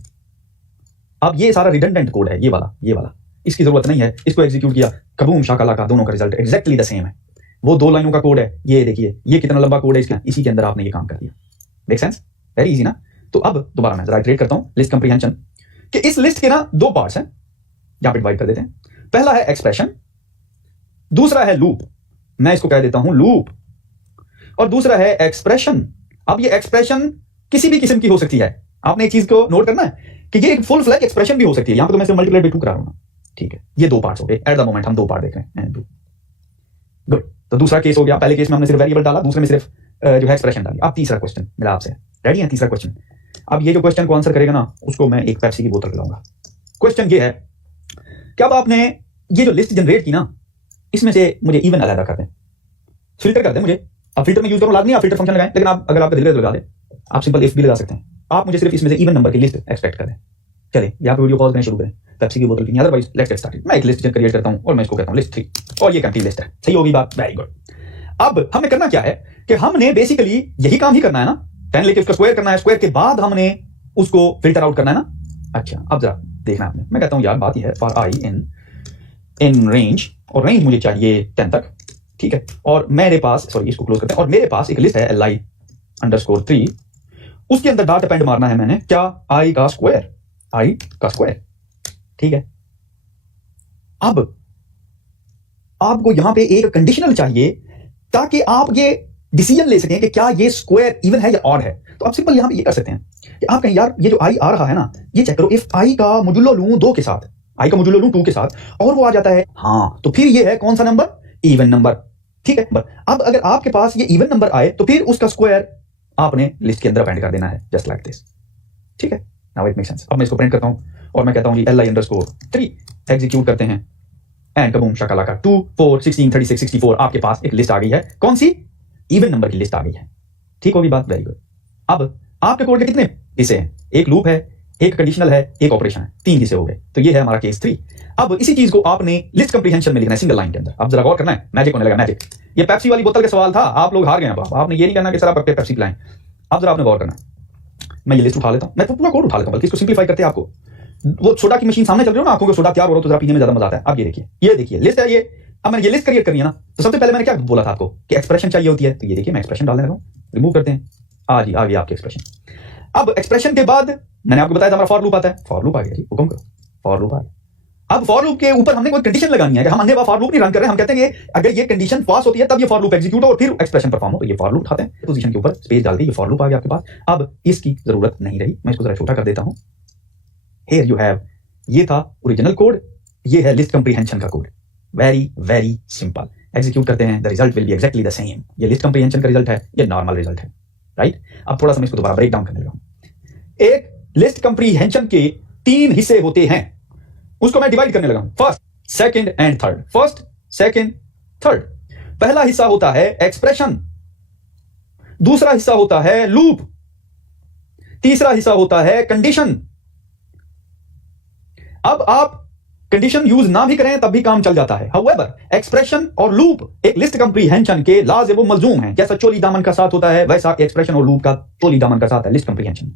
अब ये सारा रिडंडेंट कोड है, ये वाला, इसकी जरूरत नहीं है। इसको एग्जीक्यूट किया, कबूम शाकालाका, दोनों का रिजल्ट एग्जैक्टली द सेम है। वो 2 लाइनों का कोड है, ये देखिए ये कितना लंबा कोड है इसका, इसी के अंदर आपने ये काम कर दिया। Make sense? वेरी इजी ना? तो अब दोबारा मैं जरा इटरेट करता हूं लिस्ट कंप्रीहेंशन कि इस लिस्ट के ना 2 पार्ट्स हैं, यहां पे डिवाइड कर देते हैं। पहला है एक्सप्रेशन, दूसरा है लूप। मैं इसको कह देता हूं लूप, और दूसरा है एक्सप्रेशन। अब ये एक्सप्रेशन किसी भी किस्म की हो सकती है। आपने एक चीज को नोट करना है कि ये एक फुल फ्लैग एक्सप्रेशन भी हो सकती है। यहां पे तो मैं सिर्फ मल्टीप्लाई बाय 2 करा रहा हूं। ठीक है, ये 2 पार्ट्स हो गए। एट द मोमेंट हम 2 पार्ट देख रहे हैं। गुड। तो दूसरा केस हो गया। पहले केस में हमने सिर्फ वेरिएबल डाला, दूसरे में सिर्फ जो है एक्सप्रेशन डाली। अब तीसरा क्वेश्चन मेरा आपसे, रेडी है? तीसरा क्वेश्चन। अब ये जो क्वेश्चन को आंसर करेगा ना, उसको मैं एक पेप्सी की बोतल पिलाऊंगा। क्वेश्चन ये है कि अब आपने ये जो लिस्ट जनरेट की ना, इसमें से मुझे इवन अलग कर दें, फिल्टर कर दें मुझे। अब फिल्टर में यूज करो, लाजमी आप फिल्टर फंक्शन लगाएं, लेकिन आप अगर आपका दिल लगा दे, आप सिंपल इफ भी लगा सकते हैं। आप मुझे सिर्फ इसमें से इवन नंबर की लिस्ट एक्सपेक्ट कर दें। चलिए यहाँ पे वीडियो पॉज करना शुरू करें, पेप्सी की बोतल पीनी, अदरवाइज लेट्स गेट स्टार्टेड। मैं एक लिस्ट क्रिएट करता हूं और मैं इसको कहता हूं लिस्ट 3, और ये एम्प्टी लिस्ट है। सही होगी बात? Very good. अब हमने करना क्या है कि हमने बेसिकली यही काम ही करना है ना, 10 लेके उसका स्क्वायर करना है, स्क्वायर के बाद हमने उसको फिल्टर आउट करना है ना। अच्छा, अब जरा देखना आपने, मैं कहता हूं यार बात ही है, फॉर i in रेंज, और रेंज मुझे चाहिए 10 तक। ठीक है, और मेरे पास, सॉरी इसको क्लोज करते हैं, और मेरे पास एक लिस्ट है li_3, उसके अंदर डॉट अपेंड मारना है मैंने, क्या, i का स्क्वायर। ठीक है, अब आपको यहां पे एक कंडीशनल चाहिए ताकि आप ये डिसीजन ले सकें कि क्या ये स्क्वायर इवन है या ऑड है। तो आप सिंपल यहां पे ये कर सकते हैं कि आप कहें यार ये जो i आ रहा है ना, ये चेक करो, इफ i का मोडुलो लूं 2 के साथ, i का मोडुलो लूं 2 के साथ, और वो आ जाता है हाँ, तो फिर ये है कौन सा नंबर, इवन नंबर। ठीक है, अब अगर आपके पास ये इवन नंबर आए तो फिर उसका स्क्वायर आपने लिस्ट के अंदर अपेंड कर देना है, जस्ट लाइक दिस। ठीक है, नाउ इट मेक सेंस। अब मैं इसको प्रिंट करता हूं और मैं कहता हूं li_3 एग्जीक्यूट करते हैं, एंड कबूम शाकालाका 2 4 16 36 64 आपके पास एक लिस्ट आ गई है। कौन सी? इवन नंबर की लिस्ट आ गई है। ठीक होगी बात? Very good. अब आपके कोड के कितने हिस्से हैं? एक लूप है, एक कंडीशनल है, एक ऑपरेशन है, 3 हिस्से हो गए। तो ये है हमारा केस 3। अब इसी चीज को आपने लिस्ट कंप्रीहेंशन में लिखना है, सिंगल लाइन के अंदर। अब जरा गौर करना है, मैजिक होने लगा, मैजिक। ये पेप्सी वाली बोतल का सवाल था, आप लोग हार गए। अब आपने ये नहीं करना कि सर आप पेप्सी पिलाएं। अब जरा आपने गौर करना है। मैं ये लिस्ट उठा लेता हूं, मैं पूरा कोड उठा लेता हूं, बल्कि इसको सिंप्लीफाई करते हैं आपको। वो सोडा की मशीन सामने चल रही हो ना, आंखों को सोडा तैयार हो रहा हो तो जरा पीने में ज्यादा मजा आता है। अब ये देखिए लिस्ट है ये। अब मैंने ये लिस्ट क्रिएट करनी है ना, तो सबसे पहले मैंने क्या बोला था आपको कि एक्सप्रेशन चाहिए होती है। तो ये देखिए मैं एक्सप्रेशन डालने लगा हूं, रिमूव करते हैं। जी आ गया आपके एक्सप्रेशन। अब एक्सप्रेशन के बाद मैंने आपको बताया था हमारा फॉर लूप आता है। फॉर लूप आ गया जी, हुक्म करो, फॉर लूप आ गया। अब फॉर लूप के ऊपर हमने कोई कंडीशन लगानी है कि हम अंधे फॉर लूप नहीं रन कर रहे हैं। हम कहते हैं कि अगर ये कंडीशन पास होती है तब ये फॉर लूप एग्जीक्यूट हो और फिर एक्सप्रेशन परफॉर्म हो। तो ये फॉर लूप उठाते हैं, पोजीशन के ऊपर स्पेस डाल दी, ये फॉर लूप आ गया आपके पास। अब इसकी जरूरत नहीं रही, मैं इसको जरा छोटा कर देता हूं। हियर यू हैव, ये था ओरिजिनल कोड, ये है लिस्ट कंप्रीहेंशन का code. Very very simple. Execute करते हैं, the result will be exactly the same. ये लिस्ट कंप्रीहेंशन का रिजल्ट है, ये नॉर्मल रिजल्ट है, राइट। अब थोड़ा सा मैं इसको दोबारा ब्रेक डाउन करने लगा हूं। एक लिस्ट कंप्रीहेंशन के 3 हिस्से होते हैं, उसको मैं डिवाइड करने लगा हूं, first, second and third. First, second, third. पहला हिस्सा होता है एक्सप्रेशन, दूसरा हिस्सा होता है लूप, तीसरा हिस्सा होता है कंडीशन। अब आप कंडीशन यूज ना भी करें तब भी काम चल जाता है। हाउएवर एक्सप्रेशन और लूप एक लिस्ट कंप्रीहेंशन के लाज़िम व मलजूम हैं। जैसा चोली दामन का साथ होता है, वैसा एक्सप्रेशन और लूप का चोली दामन का साथ है लिस्ट कंप्रीहेंशन।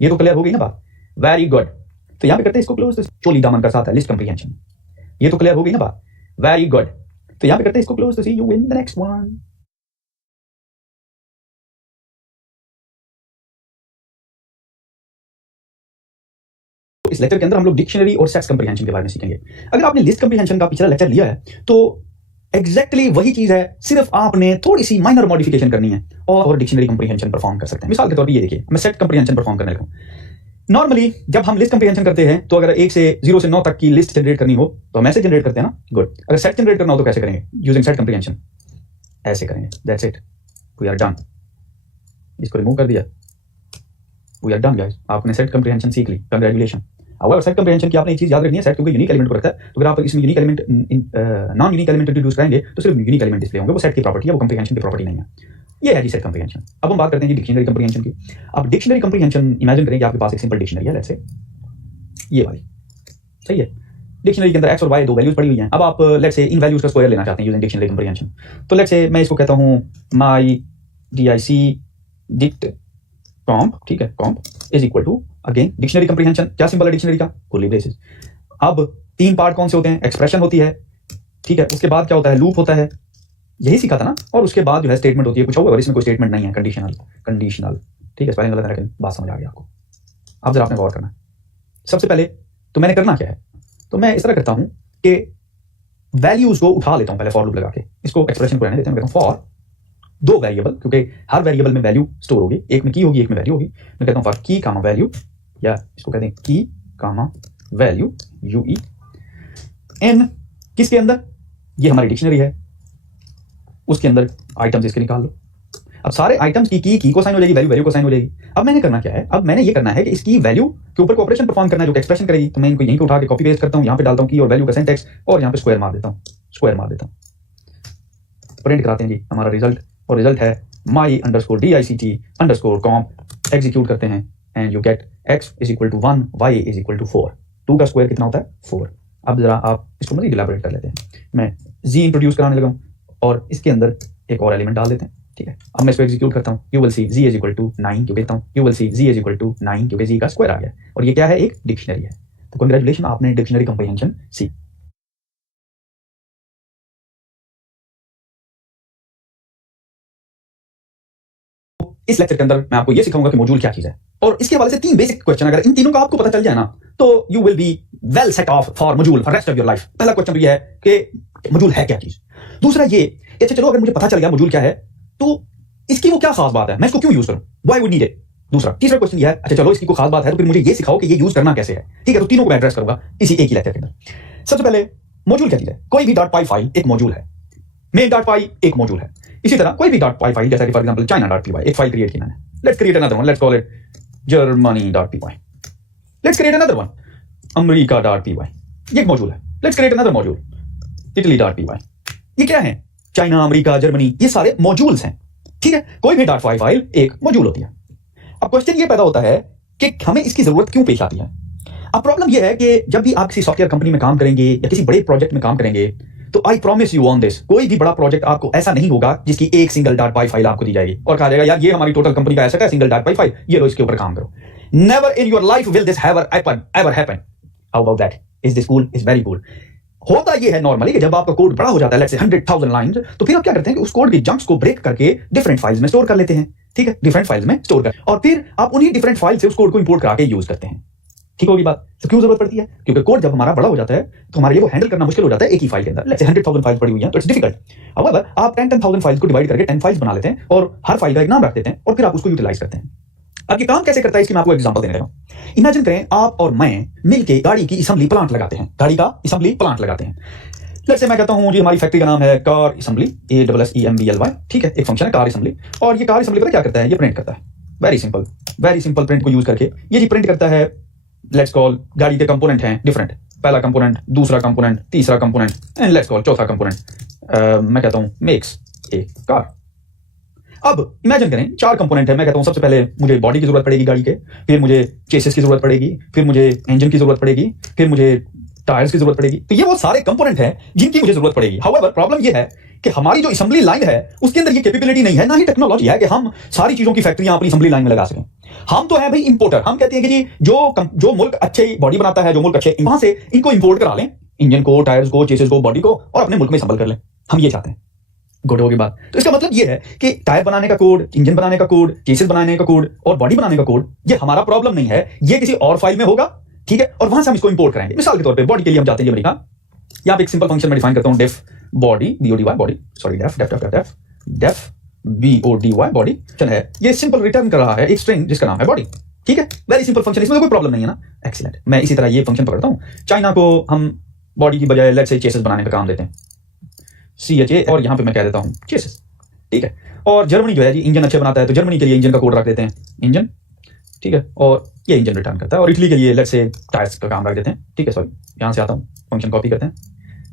ये तो क्लियर हो गई ना बात? Very good. तो यहां पे करते हैं इसको क्लोज, चोली दामन का साथ है लिस्ट कंप्रीहेंशन। ये तो क्लियर हो गई ना बात? Very good. तो यहां पे करते हैं इसको क्लोज, तो see you in the next one. इस लेक्चर के अंदर हम लोग डिक्शनरी और सेट्स कंप्रीहेंशन के बारे में सीखेंगे। अगर आपने लिस्ट कंप्रीहेंशन का पिछला लेक्चर लिया है तो एग्जैक्टली वही चीज है, सिर्फ आपने थोड़ी सी माइनर मॉडिफिकेशन करनी है और डिक्शनरी कंप्रीहेंशन परफॉर्म कर सकते हैं। मिसाल के तौर पे ये देखिए, मैं सेट कंप्रीहेंशन परफॉर्म करने लगा हूं। नॉर्मली जब हम लिस्ट कंप्रीहेंशन करते हैं तो अगर 1 से 0 से 9 तक की लिस्ट जनरेट करनी हो तो हम ऐसे जनरेट करते हैं ना। गुड। अगर सेट जनरेट करना हो तो कैसे करेंगे? यूजिंग सेट कंप्रीहेंशन, ऐसे करेंगे। That's it, we are done. इसको रिमूव कर दिया, वी आर डन गाइस। आपने सेट कंप्रीहेंशन सीख ली, कांग्रेचुलेशन। अगर सेट कंप्रीहेंशन की आपने एक चीज याद रखनी है, सेट क्योंकि यूनिक एलिमेंट को रखता है, तो अगर आप इसमें unique element non unique element introduce करेंगे तो सिर्फ यूनिक एलिमेंट डिस्प्ले होंगे। वो सेट की प्रॉपर्टी है, वो कंप्रीहेंशन की प्रॉपर्टी नहीं है। ये है जी सेट कंप्रीहेंशन। अब हम बात करते हैं जी डिक्शनरी कंप्रीहेंशन की। अब डिक्शनरी कंप्रीहेंशन, इमेजिन करें कि आपके पास एक सिंपल डिक्शनरी है, लेट्स से ये वाली, सही है। डिक्शनरी के अंदर एक्स और वाई 2 वैल्यूज पड़ी हुई हैं। अब आप लेट्स से इन वैल्यूज का स्क्वायर लेना चाहते हैं यूजिंग डिक्शनरी कंप्रीहेंशन। तो लेट्स से मैं इसको कहता हूं माई dic dict comp, ठीक है, comp is equal to, again dictionary comprehension क्या सिंबल है डिक्शनरी का? Curly braces. अब 3 पार्ट कौन से होते हैं? एक्सप्रेशन होती है, ठीक है, उसके बाद क्या होता है? लूप होता है, यही सीखा था ना। और उसके बाद जो है स्टेटमेंट होती है कुछ और, इसमें कोई स्टेटमेंट नहीं है, कंडीशनल, ठीक है। स्पेलिंग गलत है लेकिन बात समझ आ गई आपको। अब जरा आपने गौर करना है। सबसे पहले तो मैंने करना क्या है, तो मैं इस तरह करता हूं कि वैल्यूज को उठा लेता हूं पहले फॉर लूप लगा के। इसको एक्सप्रेशन को रहने देते हैं, मैं कहता हूं फॉर 2 वेरिएबल, क्योंकि हर वेरिएबल में वैल्यू स्टोर होगी, एक में की होगी एक में वैल्यू होगी। मैं कहता हूं फॉर की कामा वैल्यू, या इसको कहते हैं की कामा वैल्यू यूई एन, किसके अंदर? ये हमारी डिक्शनरी है, उसके अंदर आइटम्स इसके निकाल लो। अब सारे आइटम्स की को साइन हो जाएगी, वैल्यू को साइन हो जाएगी। अब मैंने करना क्या है? अब मैंने ये करना है कि इसकी वैल्यू के ऊपर ऑपरेशन परफॉर्म करना है जो कि एक्सप्रेशन करेगी। तो मैं इनको यहीं पे उठा के कॉपी पेस्ट करता हूं, यहां पे डालता हूं की और वैल्यू का सिंटैक्स, और यहां पे स्क्वायर मार देता हूं, प्रिंट कराते हैं जी हमारा रिजल्ट, और रिजल्ट है my dict comp। एग्जीक्यूट करते हैं and you get x is equal to 1, y is equal to 4। 2 का स्क्वायर कितना होता है? 4। अब जरा आप इसको मज़ीद इलैबोरेट कर लेते हैं। मैं z इंट्रोड्यूस कराने लगा हूं और इसके अंदर एक और एलिमेंट डाल देते हैं, ठीक है। अब मैं इसको एग्जीक्यूट करता हूं, you will see z is equal to 9, क्योंकि कहता हूं you will see z is equal to 9 क्योंकि z का स्क्वायर आ गया, और ये क्या है? एक डिक्शनरी है। तो कांग्रेचुलेशन, आपने डिक्शनरी कंप्रीहेंशन सीख। इस लेक्चर के अंदर मैं आपको यह सिखाऊंगा कि मॉड्यूल क्या चीज है, और इसके हवाले से 3 बेसिक क्वेश्चन, अगर इन तीनों का आपको पता चल जाए ना तो you will be well set of for module for rest of your life. पहला क्वेश्चन तो ये है कि मॉड्यूल है क्या चीज। दूसरा ये, अच्छा चलो अगर मुझे पता चल गया मॉड्यूल क्या है तो इसकी वो क्या खास बात है, मैं इसको क्यों यूज करूं, व्हाई वुड नीड इट। दूसरा, तीसरा क्वेश्चन ये है, अच्छा चलो इसकी कोई खास बात है तो फिर मुझे ये सिखाओ कि ये यूज करना कैसे है, ठीक है। तो तीनों को मैं एड्रेस करूंगा इसी एक ही लेक्चर के अंदर। सबसे पहले मॉड्यूल क्या चीज है? कोई भी .py फाइल एक मॉड्यूल है, main.py एक मॉड्यूल है। इसी तरह कोई भी .py फाइल, जैसा कि फॉर एग्जांपल china.py, एक फाइल क्रिएट की मैंने, let's create another one, let's call it germany.py, let's create another one america.py, ये एक मॉड्यूल है। let's create another module italy.py, ये क्या है? चाइना, अमेरिका, जर्मनी, ये सारे मॉड्यूल्स हैं, ठीक है। कोई भी .py फाइल एक मॉड्यूल होती है। अब क्वेश्चन ये पैदा होता है कि हमें इसकी जरूरत क्यों पेश आती है। अब प्रॉब्लम यह है कि जब भी आप किसी सॉफ्टवेयर कंपनी में काम करेंगे या किसी बड़े प्रोजेक्ट में काम करेंगे, तो I promise you on this, कोई भी बड़ा प्रोजेक्ट आपको ऐसा नहीं होगा जिसकी एक सिंगल .py फाइल आपको दी जाएगी और कहा जाएगा यार ये हमारी टोटल कंपनी का ऐसा है सिंगल .py फाइल, ये लो इसके ऊपर काम करो। Never in your life will this ever happen. How about that? Is this cool? Is very cool. होता ये है नॉर्मली कि जब आपका कोड बड़ा हो जाता है, लेट्स से 100,000 लाइंस, तो फिर आप क्या करते हैं कि उस कोड के जंक्स को ब्रेक करके डिफरेंट फाइल्स में स्टोर कर लेते हैं। ठीक है, डिफरेंट फाइल्स में स्टोर कर, और फिर आप उन्हीं डिफरेंट फाइल से उस कोड को इंपोर्ट करा के यूज करते हैं। ठीक होगी बात? तो क्यों जरूरत पड़ती है? क्योंकि कोड जब हमारा बड़ा हो जाता है तो हमारे लिए वो हैंडल करना मुश्किल हो जाता है एक ही फाइल के अंदर। लेट्स से 100,000 फाइल पड़ी हुई है तो इट्स डिफिकल्ट। हाउएवर आप 10,000 फाइल्स को डिवाइड करके 10 फाइल्स बना लेते हैं और हर फाइल का एक नाम रख देते हैं और फिर आप उसको यूटिलाइज करते हैं। अब ये काम कैसे करता है इसकी मैं आपको एग्जांपल देने लगा हूं। इमेजिन करें आप और मैं मिलके गाड़ी की असेंबली प्लांट लगाते हैं, गाड़ी का असेंबली प्लांट लगाते हैं। लेट्स से मैं कहता हूं जी हमारी फैक्ट्री का नाम है कार असेंबली, ASSEMBLY। ठीक है, एक फंक्शन है कार असेंबली, और ये कार असेंबली पता क्या करता है? ये प्रिंट करता है। वेरी सिंपल प्रिंट को यूज करके ये जी प्रिंट करता है। लेट्स कॉल गाड़ी के कंपोनेंट हैं डिफरेंट, पहला कंपोनेंट, दूसरा कंपोनेंट, तीसरा कंपोनेंट, एंड लेट्स कॉल चौथा कंपोनेंट मैं कहता हूं मेक्स ए कार। अब इमेजिन करें 4 कंपोनेंट है। मैं कहता हूं सबसे पहले मुझे बॉडी की जरूरत पड़ेगी गाड़ी के, फिर मुझे चेसिस की जरूरत पड़ेगी, फिर मुझे इंजन की जरूरत पड़ेगी, फिर मुझे टायर्स की जरूरत पड़ेगी। तो ये वो सारे कंपोनेंट हैं जिनकी मुझे जरूरत पड़ेगी। हाउएवर प्रॉब्लम ये है कि हमारी जो असेंबली लाइन है उसके अंदर ये कैपेबिलिटी नहीं है, ना ही टेक्नोलॉजी है कि हम सारी चीजों की फैक्ट्रियां अपनी असेंबली लाइन में लगा सकें। हम तो है भाई इंपोर्टर। हम कहते हैं कि जी जो मुल्क अच्छे बॉडी बनाता है, जो मुल्क अच्छे, वहां से इनको इंपोर्ट करा लें, इंजन को, टायर्स को, चेसिस को, बॉडी को, और अपने मुल्क में संभल कर लें। हम ये चाहते हैं। गुड होगी बात? तो इसका मतलब ये है कि टायर बनाने का कोड, इंजन बनाने का कोड, चेसिस बनाने का कोड और बॉडी बनाने का कोड, ये हमारा प्रॉब्लम नहीं है, ये किसी और फाइल में होगा। ठीक है, और वहां से हम इसको इंपोर्ट कराएंगे। मिसाल के तौर पे बॉडी के लिए हम जाते हैं अमेरिका, यहां पे एक सिंपल फंक्शन में डिफाइन करता हूं def body, BODY body, sorry def BODY body function है। ये सिंपल रिटर्न कर रहा है एक स्ट्रिंग जिसका नाम है बॉडी। ठीक है, वेरी सिंपल फंक्शन, इसमें तो कोई प्रॉब्लम नहीं है ना। एक्सीलेंट। मैं इसी तरह ये फंक्शन पकड़ता हूं, चाइना को हम बॉडी की बजाय लेट्स से चेसिस बनाने का काम देते हैं, CHA, और यहां पे मैं कह देता हूं चेसिस। ठीक है, और जर्मनी जो है जी इंजन अच्छे बनाता है तो जर्मनी के लिए इंजन का कोड रख देते हैं इंजन। ठीक है, और ये इंजन रिटर्न करता है। और इटली के लिए लेट्स से टायर्स का काम रख देते हैं। ठीक है, सॉरी यहां से आता हूं, फंक्शन कॉपी करते हैं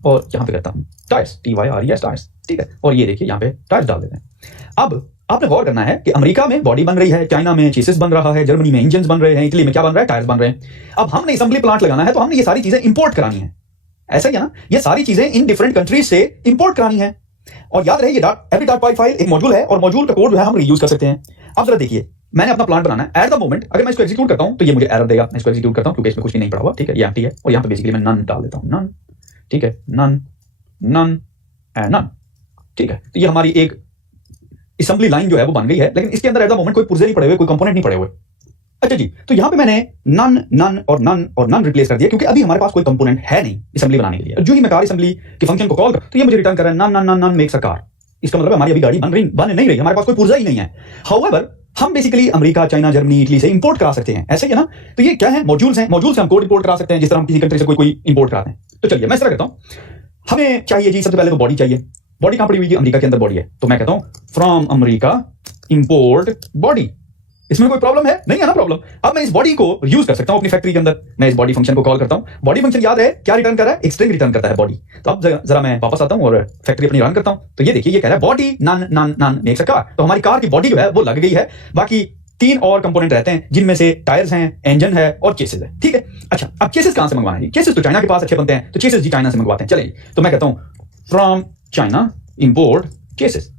और यहां पे करता हूं टायर्स, TYRES टायर्स। ठीक है, और ये देखिए यहां पे टायर्स डाल देते हैं। अब आपने गौर करना है कि अमेरिका में बॉडी बन रही है, चाइना में चेसिस बन रहा है, जर्मनी में इंजन बन रहे हैं, इटली में क्या बन रहा है? टायर्स बन रहे हैं। अब हमने असेंबली प्लांट लगाना है तो हमने ये सारी चीजें इंपोर्ट करानी है। ऐसा ही है ना, ये सारी चीजें इन डिफरेंट कंट्रीज से इंपोर्ट करानी है। और याद रहे ये एवरी .py फाइल एक मॉड्यूल है और मॉड्यूल का कोड जो है हम रीयूज कर सकते हैं। अब जरा देखिए, मैंने अपना प्लांट बनाना है। एट द मोमेंट अगर मैं इसको एग्जीक्यूट करता हूं तो ये मुझे एरर देगा। मैं इसको एग्जीक्यूट करता हूं क्योंकि इसमें कुछ भी नहीं पड़ा हुआ। ठीक है, ये एम्प्टी है और यहां पे बेसिकली मैं नन डाल देता हूं, नन। ठीक है, नन एंड नन। ठीक है, तो ये हमारी एक असेंबली लाइन जो है वो बन गई है, लेकिन इसके अंदर एट द मोमेंट कोई पुर्जे नहीं पड़े हुए, कोई कंपोनेंट नहीं पड़े हुए। अच्छा जी, तो यहां पे मैंने नन रिप्लेस कर दिया क्योंकि अभी हमारे पास कोई कंपोनेंट है नहीं असेंबली बनाने के लिए। जो ही मैं कार असेंबली के फंक्शन को कॉल कर तो ये मुझे रिटर्न कर रहा है नन मेक्स अ कार। इसका मतलब हमारी अभी गाड़ी बन नहीं रही, हमारे पास कोई पुर्जा ही नहीं है। हाउएवर हम basically America, China, Germany, Italy से इंपोर्ट करा सकते हैं। ऐसे ही है ना। तो ये क्या है? मॉड्यूल्स हैं। मॉड्यूल से हम कोड इंपोर्ट करा सकते हैं जिस तरह हम किसी कंट्री से कोई इंपोर्ट कराते हैं। तो चलिए मैं इस तरह करता हूं, हमें चाहिए जी सबसे पहले तो बॉडी चाहिए। बॉडी कहां पड़ी हुई है? अमेरिका के अंदर बॉडी है, तो मैं कहता हूं फ्रॉम अमेरिका इंपोर्ट बॉडी। इसमें कोई प्रॉब्लम है? नहीं है ना प्रॉब्लम। अब मैं इस बॉडी को यूज कर सकता हूं अपनी फैक्ट्री के अंदर। मैं इस बॉडी फंक्शन को कॉल करता हूं। बॉडी फंक्शन याद है क्या रिटर्न कर रहा है? एक स्ट्रिंग रिटर्न करता है बॉडी। तो अब जरा मैं वापस आता हूं और फैक्ट्री अपनी रन करता हूं। तो ये देखिए ये कह रहा है body none makes a car. तो हमारी कार की बॉडी जो है वो लग गई है। बाकी 3 और कंपोनेंट रहते हैं जिनमें से टायर्स हैं, इंजन है और चेसिस है। ठीक है, अच्छा अब चेसिस कहां से मंगवाना है? चेसिस तो चाइना के पास अच्छे बनते हैं, तो चेसिस जी चाइना से मंगवाते हैं। चलिए, तो मैं कहता हूं from China import chassis.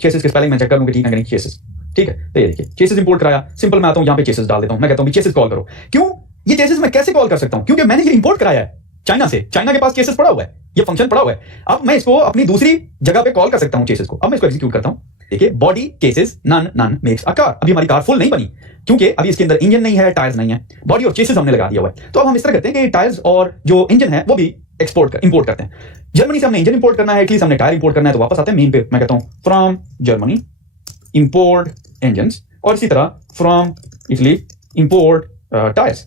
Chassis की स्पेलिंग मैं चेक करूंगा ठीक है नहीं, चेसिस। ठीक है, तो ये देखिए चेसिस इंपोर्ट कराया। सिंपल मैं आता हूं यहां पे चेसिस डाल देता हूं। मैं कहता हूं चेसिस कॉल करो। क्यों? ये चेसिस मैं कैसे कॉल कर सकता हूं? क्योंकि मैंने ये इंपोर्ट कराया है चाइना से। चाइना के पास चेसिस पड़ा हुआ है, ये फंक्शन पड़ा हुआ है। अब मैं इसको अपनी दूसरी जगह पे कॉल कर सकता हूं चेसिस को। अब मैं इसको एग्जीक्यूट करता हूं। देखिए body cases none makes a car. अभी हमारी कार फुल नहीं बनी क्योंकि अभी इसके अंदर इंजन नहीं है, टायर्स नहीं है, बॉडी और चेसिस हमने लगा दिया हुआ है। तो अब हम इस तरह करते हैं कि टायर्स और जो इंजन है वो भी इंपोर्ट करते हैं। जर्मनी से हमने इंजन इंपोर्ट करना है, इटली से हमने टायर इंपोर्ट करना है। तो वापस आते हैं मेन पे। मैं कहता हूं फ्रॉम जर्मनी इंपोर्ट इंजन, और इसी तरह फ्रॉम इटली इंपोर्ट टायर्स।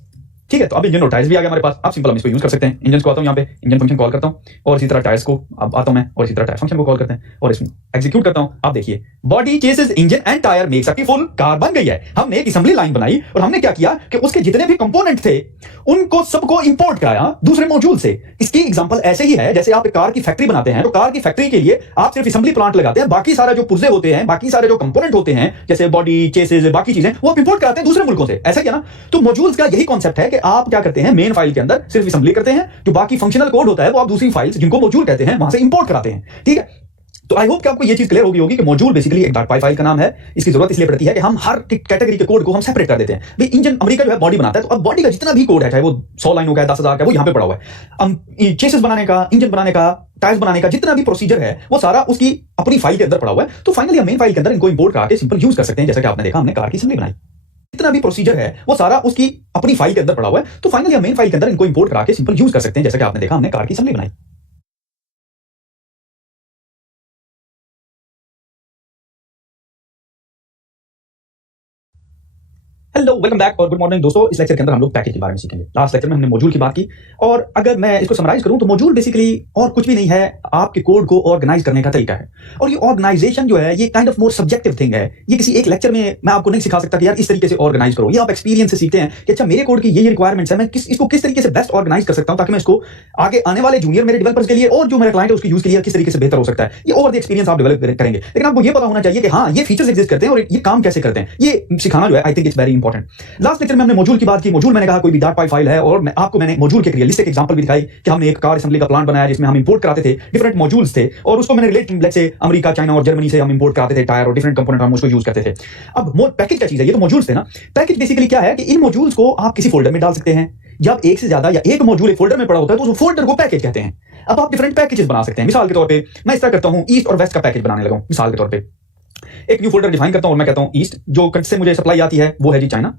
ठीक है, तो अब इंजन और टायर्स भी आ गया हमारे पास। अब सिंपल हम इसको यूज कर सकते हैं। इंजन को आता हूं यहाँ पे, इंजन फंक्शन कॉल करता हूं और इसी तरह टायर्स को अब आता हूं मैं और इसी तरह टायर फंक्शन को कॉल करते हैं और इसमें एग्जीक्यूट करता हूं। आप देखिए, body chases engine and tyre makes a full car बन गई है। हमने एक असेंबली लाइन बनाई और हमने क्या किया कि उसके जितने भी कंपोनेंट थे उनको सबको इंपोर्ट कराया दूसरे मॉड्यूल से। इसकी एग्जांपल ऐसे ही है जैसे आप एक कार की फैक्ट्री बनाते हैं, तो कार की फैक्ट्री के लिए आप सिर्फ असेंबली प्लांट लगाते हैं, बाकी सारा जो पुर्जे होते हैं, बाकी सारे जो कंपोनेंट होते हैं जैसे बॉडी चेसेस बाकी चीजें, वो आप इंपोर्ट कराते हैं दूसरे मुल्कों से। ऐसा क्या ना, तो मॉड्यूल्स का यही कॉन्सेप्ट है कि आप क्या करते हैं, मेन फाइल के अंदर सिर्फ असेंबली करते हैं, जो बाकी फंक्शनल कोड होता है वो आप दूसरी फाइल्स जिनको मॉड्यूल कहते हैं वहां से इंपोर्ट कराते हैं। ठीक है, तो आई होप कि आपको ये चीज क्लियर होगी कि मॉड्यूल बेसिकली एक .py फाइल का नाम है। इसकी जरूरत इसलिए पड़ती है कि हम हर कैटेगरी के कोड को हम सेपरेट कर देते हैं। भाई इंजन अमेरिका जो है बॉडी बनाता है, तो अब बॉडी का जितना भी कोड है, चाहे वो 100 लाइन हो गया 10,000 का, वो यहां पे पड़ा हुआ है। चेसेस बनाने का, इंजन बनाने का, टायर्स बनाने का जितना भी प्रोसीजर है वो सारा उसकी अपनी फाइल के अंदर पड़ा हुआ है। तो फाइनली हम मेन फाइल के अंदर इनको इंपोर्ट करा के सिंपल यूज कर सकते हैं। जैसा कि आपने देखा, हमने कार की असेंबली बनाई, जितना भी प्रोसीजर है वो सारा उसकी अपनी फाइल के अंदर पड़ा हुआ है। तो फाइनली हम मेन फाइल के अंदर इनको इंपोर्ट करा के सिंपल यूज कर सकते हैं। जैसा कि आपने देखा, हमने कार की असेंबली बनाई। हेलो, वेलकम बैक और गुड मॉर्निंग दोस्तों। इस लेक्चर के अंदर हम लोग पैकेज के बारे में सीखेंगे। लास्ट लेक्चर में हमने मॉड्यूल की बात की और अगर मैं इसको समराइज करूं तो मॉड्यूल बेसिकली और कुछ भी नहीं है, आपके कोड को ऑर्गेनाइज करने का तरीका है। और ये ऑर्गेनाइजेशन जो है ये kind of more subjective thing है। ये किसी एक लेक्चर में मैं आपको नहीं सिखा सकता कि यार इस तरीके से ऑर्गेनाइज करो। ये आप एक्सपीरियंस से सीखते हैं कि अच्छा मेरे कोड की ये रिक्वायरमेंट्स है, मैं इसको किस तरीके से बेस्ट ऑर्गेनाइज कर सकता हूं ताकि मैं इसको आगे आने वाले जूनियर मेरे डेवलपर्स के लिए और जो मेरा क्लाइंट है उसके यूज के लिए किस तरीके से बेहतर हो सकता है। ये ओवर द एक्सपीरियंस आप डेवलप करेंगे, लेकिन आपको ये पता होना चाहिए कि हाँ ये फीचर्स एग्जिस्ट करते हैं और ये काम कैसे करते हैं। ये सिखाना जो है I think it's very important. Last lecture में हमने मॉड्यूल की बात की। मॉड्यूल मैंने कहा कोई भी .py फाइल है और मैंने मॉड्यूल के रियलिस्टिक एग्जांपल भी दिखाई कि हमने एक कार असेंबली का प्लांट बनाया जिसमें हम इंपोर्ट कराते थे डिफरेंट मॉड्यूल्स थे और उसको मैंने relate let's say America, China और जर्मनी से हम इंपोर्ट कराते थे टायर और डिफरेंट कंपोनेंट हम उसको यूज करते थे। अब पैकेज क्या चीज है, ये तो मॉड्यूल्स थे ना। पैकेज बेसिकली क्या है कि इन मॉड्यूल्स को आप किसी फोल्डर में डाल सकते हैं। जब एक से ज्यादा या एक मॉड्यूल एक फोल्डर में पड़ा होता है तो उस फोल्डर को पैकेज कहते हैं। अब आप डिफरेंट पैकेजेस बना सकते हैं। मिसाल के तौर पे मैं इस तरह करता हूं, ईस्ट और वेस्ट का पैकेज बनाने लगा हूं। मिसाल के तौर पे एक न्यू फोल्डर डिफाइन करता हूं और मैं कहता हूं ईस्ट, जो कंट्री से मुझे सप्लाई आती है वो है जी चाइना,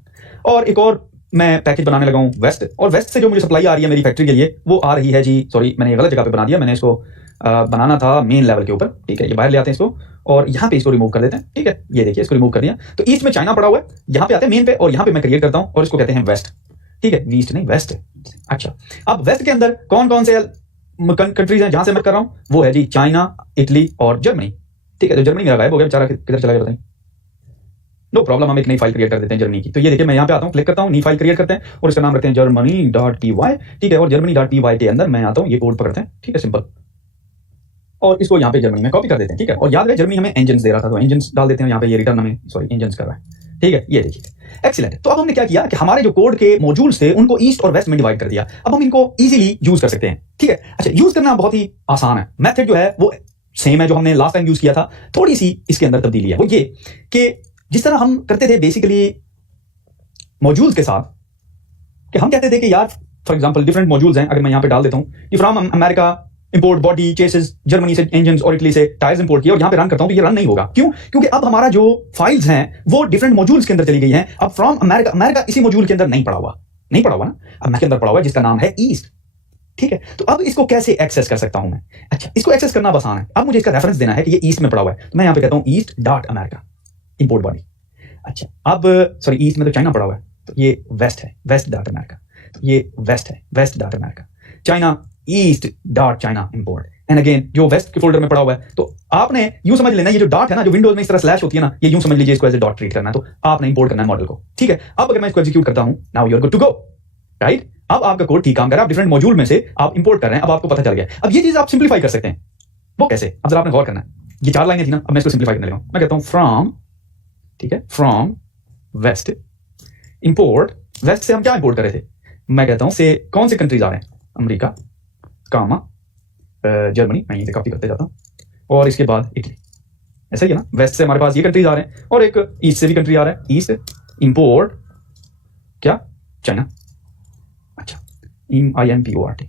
और एक और मैं पैकेज बनाने लगा हूं वेस्ट, और वेस्ट से जो मुझे सप्लाई आ रही है मेरी फैक्ट्री के लिए वो आ रही है जी, सॉरी मैंने ये गलत जगह पे बना दिया, मैंने इसको बनाना था मेन लेवल के ऊपर। ठीक है, ये बाहर ले आते हैं इसको और यहाँ पे इसको रिमूव कर देते हैं। ठीक है, ये देखिए इसको रिमूव कर दिया। तो ईस्ट में चाइना पड़ा हुआ है, यहाँ पे आते हैं मेन पे और यहाँ पे मैं क्रिएट करता हूँ और इसको कहते हैं वेस्ट। ठीक है, ईस्ट नहीं वेस्ट। अच्छा, अब वेस्ट के अंदर कौन कौन से कंट्रीज हैं जहां से मैं कर रहा हूँ, वो है जी चाइना, इटली और जर्मनी। ठीक है, तो जर्मनी मेरा गायब हो गया बेचारा, किधर चला गया बताइए। नो प्रॉब्लम, हम एक नई फाइल क्रिएट कर देते हैं जर्मनी की। तो ये देखिए मैं यहाँ पे आता हूँ, क्लिक करता हूँ, नई फाइल क्रिएट करते हैं और इसका नाम रखते हैं germany.py। ठीक है, और germany.py के अंदर मैं आता हूँ, ये कोड पकड़ते हैं। ठीक है, सिंपल, और इसको यहाँ पे जर्मनी में कॉपी कर देते हैं। ठीक है, और याद रहे जर्मनी हमें इंजन दे रहा था तो इंजन डाल देते हैं यहाँ पे, ये रिटर्न हमें सॉरी इंजन कर रहा है। ठीक है, ये देखिए एक्सीलेंट। तो अब हमने क्या किया कि हमारे जो कोड के मॉड्यूल्स थे उनको ईस्ट और वेस्ट में डिवाइड कर दिया। अब हम इनको इजीली यूज कर सकते हैं। ठीक है, अच्छा यूज करना बहुत ही आसान है। मेथड जो है वो सेम है जो हमने लास्ट टाइम यूज किया था, थोड़ी सी इसके अंदर तब्दीली है। वो ये कि जिस तरह हम करते थे बेसिकली मॉड्यूल्स के साथ, कि हम कहते थे कि यार फॉर एग्जांपल डिफरेंट मॉड्यूल्स हैं, अगर मैं यहां पे डाल देता हूं कि from America import body chases, Germany से इंजन्स और इटली से टायर्स इंपोर्ट किया और यहां पे रन करता हूं तो ये रन नहीं होगा। क्यों? क्योंकि अब हमारा जो फाइल्स हैं वो डिफरेंट मॉड्यूल्स के अंदर चली गई हैं। अब फ्रॉम अमेरिका इसी मॉड्यूल के अंदर नहीं पड़ा हुआ ना, अब मैं के अंदर पड़ा हुआ है जिसका नाम है ईस्ट। ठीक है, तो अब इसको कैसे एक्सेस कर सकता हूं मैं? अच्छा, इसको एक्सेस करना आसान है। अब मुझे इसका रेफरेंस देना है कि ये ईस्ट में पड़ा हुआ है, तो मैं यहां पे कहता हूं east dot America import body. अच्छा, अब सॉरी ईस्ट में तो चाइना पड़ा हुआ है, तो ये वेस्ट है, वेस्ट डॉट अमेरिका। तो ये वेस्ट है, west dot America. China east dot China import, and again जो वेस्ट के फोल्डर में पड़ा हुआ है। तो आपने यूं समझ लेना, ये जो डॉट है ना, जो विंडोज में इस तरह स्लैश होती है ना, ये यूं समझ लीजिए इसको एज डॉट ट्रीट करना है। तो आपने इंपोर्ट करना है मॉडल को। ठीक है, अब अगर मैं इसको एग्जीक्यूट करता हूं, now you are good to go, right. अब आपका कोड ठीक काम कर रहा है, आप डिफरेंट मॉड्यूल में से आप इंपोर्ट कर रहे हैं, अब आपको पता चल गया। अब ये चीज आप सिंप्लीफाई कर सकते हैं, वो कैसे? अब जरा आपने गौर करना है। ये 4 लाइनें थी ना, अब मैं इसको सिंप्लीफाई करने लगा हूं। मैं कहता हूं फ्रॉम, ठीक है, फ्रॉम वेस्ट इंपोर्ट, वेस्ट से हम क्या इंपोर्ट कर रहे थे? मैं कहता हूं से कौन से कंट्रीज आ रहे हैं? अमेरिका, कामा, जर्मनी, मैं यहीं से कॉपी करते जाता हूं, और इसके बाद इटली। ऐसा ही है ना, वेस्ट से हमारे पास ये कंट्रीज आ रहे हैं और एक ईस्ट से भी कंट्री आ रहा है। ईस्ट इंपोर्ट क्या? चाइना। अच्छा, IMPORT।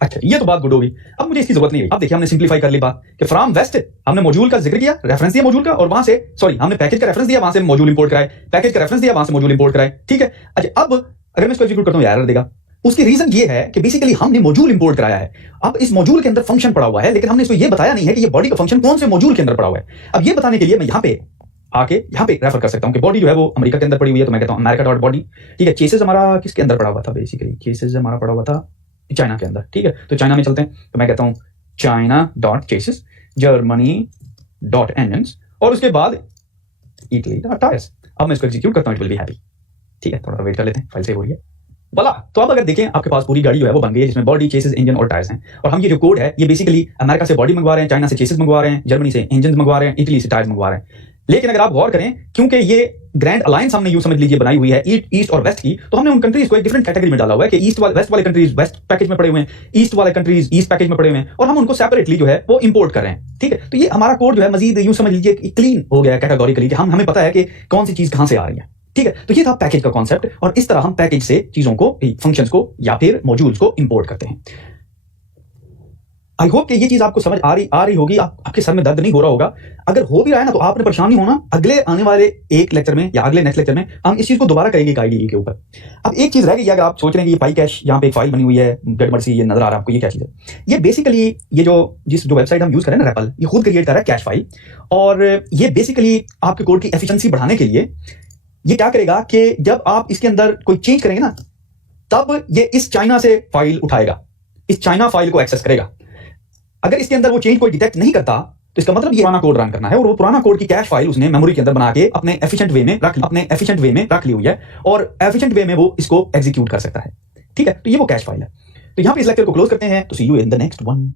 अच्छा, ये तो बात गुड होगी। अब मुझे इसकी जरूरत नहीं है। अब देखिए हमने सिंप्लीफाई कर ली बात कि फ्रॉम वेस्ट हमने मॉड्यूल का जिक्र किया, रेफरेंस दिया मॉड्यूल का, और वहां से सॉरी हमने पैकेज का रेफरेंस दिया, वहां से मॉड्यूल इंपोर्ट कराए, पैकेज का रेफरेंस दिया, वहां से मॉड्यूल इंपोर्ट कराए। ठीक है, अच्छा अब अगर मैं इसको एग्जीक्यूट करता हूं एरर देगा। उसकी रीजन ये है कि बेसिकली हमने मॉड्यूल इंपोर्ट कराया है। अब इस मॉड्यूल के अंदर फंक्शन पड़ा हुआ है, लेकिन हमने इसको ये बताया नहीं है कि ये बॉडी का फंक्शन कौन से मॉड्यूल के अंदर पड़ा हुआ है। अब ये बताने के लिए मैं यहां पे आके यहाँ पे रेफर कर सकता हूँ कि बॉडी जो है वो अमेरिका के अंदर पड़ी हुई है, तो मैं कहता हूँ अमेरिका डॉट बॉडी। ठीक है, चेसेस हमारा किसके अंदर पड़ा हुआ था, बेसिकली केसेस हमारा पड़ा हुआ था चाइना के अंदर। ठीक है, तो चाइना में चलते हैं, तो मैं कहता हूँ चाइना डॉट चेसेस, जर्मनी डॉट एंजन्स, और उसके बाद इटली डॉट टायर्स। अब मैं इसको एग्जीक्यूट करता हूँ, इट विल बी हैप्पी। ठीक है, थोड़ा सा वेट कर लेते हैं, फाइल सेव हो रही है। भला तो अब अगर देखें आपके पास पूरी गाड़ी जो है वो बन गई है, जिसमें बॉडी, चेसेस, इंजन और टायर्स हैं। और हम ये जो कोड है ये बेसिकली अमेरिका से बॉडी मंगवा रहे हैं, चाइना से चेसेस मंगवा रहे हैं, जर्मनी से इंजन मंगवा रहे हैं, इटली से टायर्स मंगवा रहे हैं। लेकिन अगर आप गौर करें, क्योंकि ये ग्रैंड अलायंस हमने यूं समझ लीजिए बनाई हुई है ईस्ट और वेस्ट की, तो हमने उन कंट्रीज को एक डिफरेंट कैटेगरी में डाला हुआ है कि वेस्ट वाले कंट्रीज वेस्ट पैकेज में पड़े हुए हैं, ईस्ट वाले कंट्रीज ईस्ट पैकेज में पड़े हुए हैं, और हम उनको सेपरेटली जो है वो इंपोर्ट कर रहे हैं। ठीक है, तो ये हमारा कोड जो है मजीद यूं समझ लीजिए क्लीन हो गया है कैटेगोरिकली, कि हमें पता है कि कौन सी चीज कहां से आ रही है। ठीक है, तो ये था पैकेज का कॉन्सेप्ट, और इस तरह हम पैकेज से चीजों को, फंक्शंस को या फिर मॉड्यूल्स को इंपोर्ट करते हैं। आई होप कि ये चीज आपको समझ आ रही होगी, आपके सर में दर्द नहीं हो रहा होगा। अगर हो भी रहा है ना, तो आपने परेशान नहीं होना, अगले आने वाले एक लेक्चर में या अगले नेक्स्ट लेक्चर में हम इस चीज को दोबारा करेंगे IDE के ऊपर। अब एक चीज रह गई, अगर आप सोच रहे हैं कि ये पाई कैश यहाँ पे एक फाइल बनी हुई है गड़बड़ सी, ये नजर आ रहा है आपको, ये क्या चीज है? ये बेसिकली ये जो वेबसाइट हम यूज करें ना, रैपल, ये खुद क्रिएट कर रहा है कैश फाइल, और ये बेसिकली आपके कोड की एफिशिएंसी बढ़ाने के लिए ये क्या करेगा कि जब आप इसके अंदर कोई चेंज करेंगे ना, तब ये इस चाइना से फाइल उठाएगा, इस चाइना फाइल को एक्सेस करेगा। अगर इसके अंदर वो चेंज कोई डिटेक्ट नहीं करता, तो इसका मतलब ये पुराना कोड रन करना है, और वो पुराना कोड की कैश फाइल उसने मेमोरी के अंदर बना के अपने एफिशिएंट वे में रख ली हुई है, और एफिशिएंट वे में वो इसको एग्जीक्यूट कर सकता है। ठीक है, तो ये वो कैश फाइल है। तो यहां पे इस लेक्चर को क्लोज करते हैं, तो see you in the next one.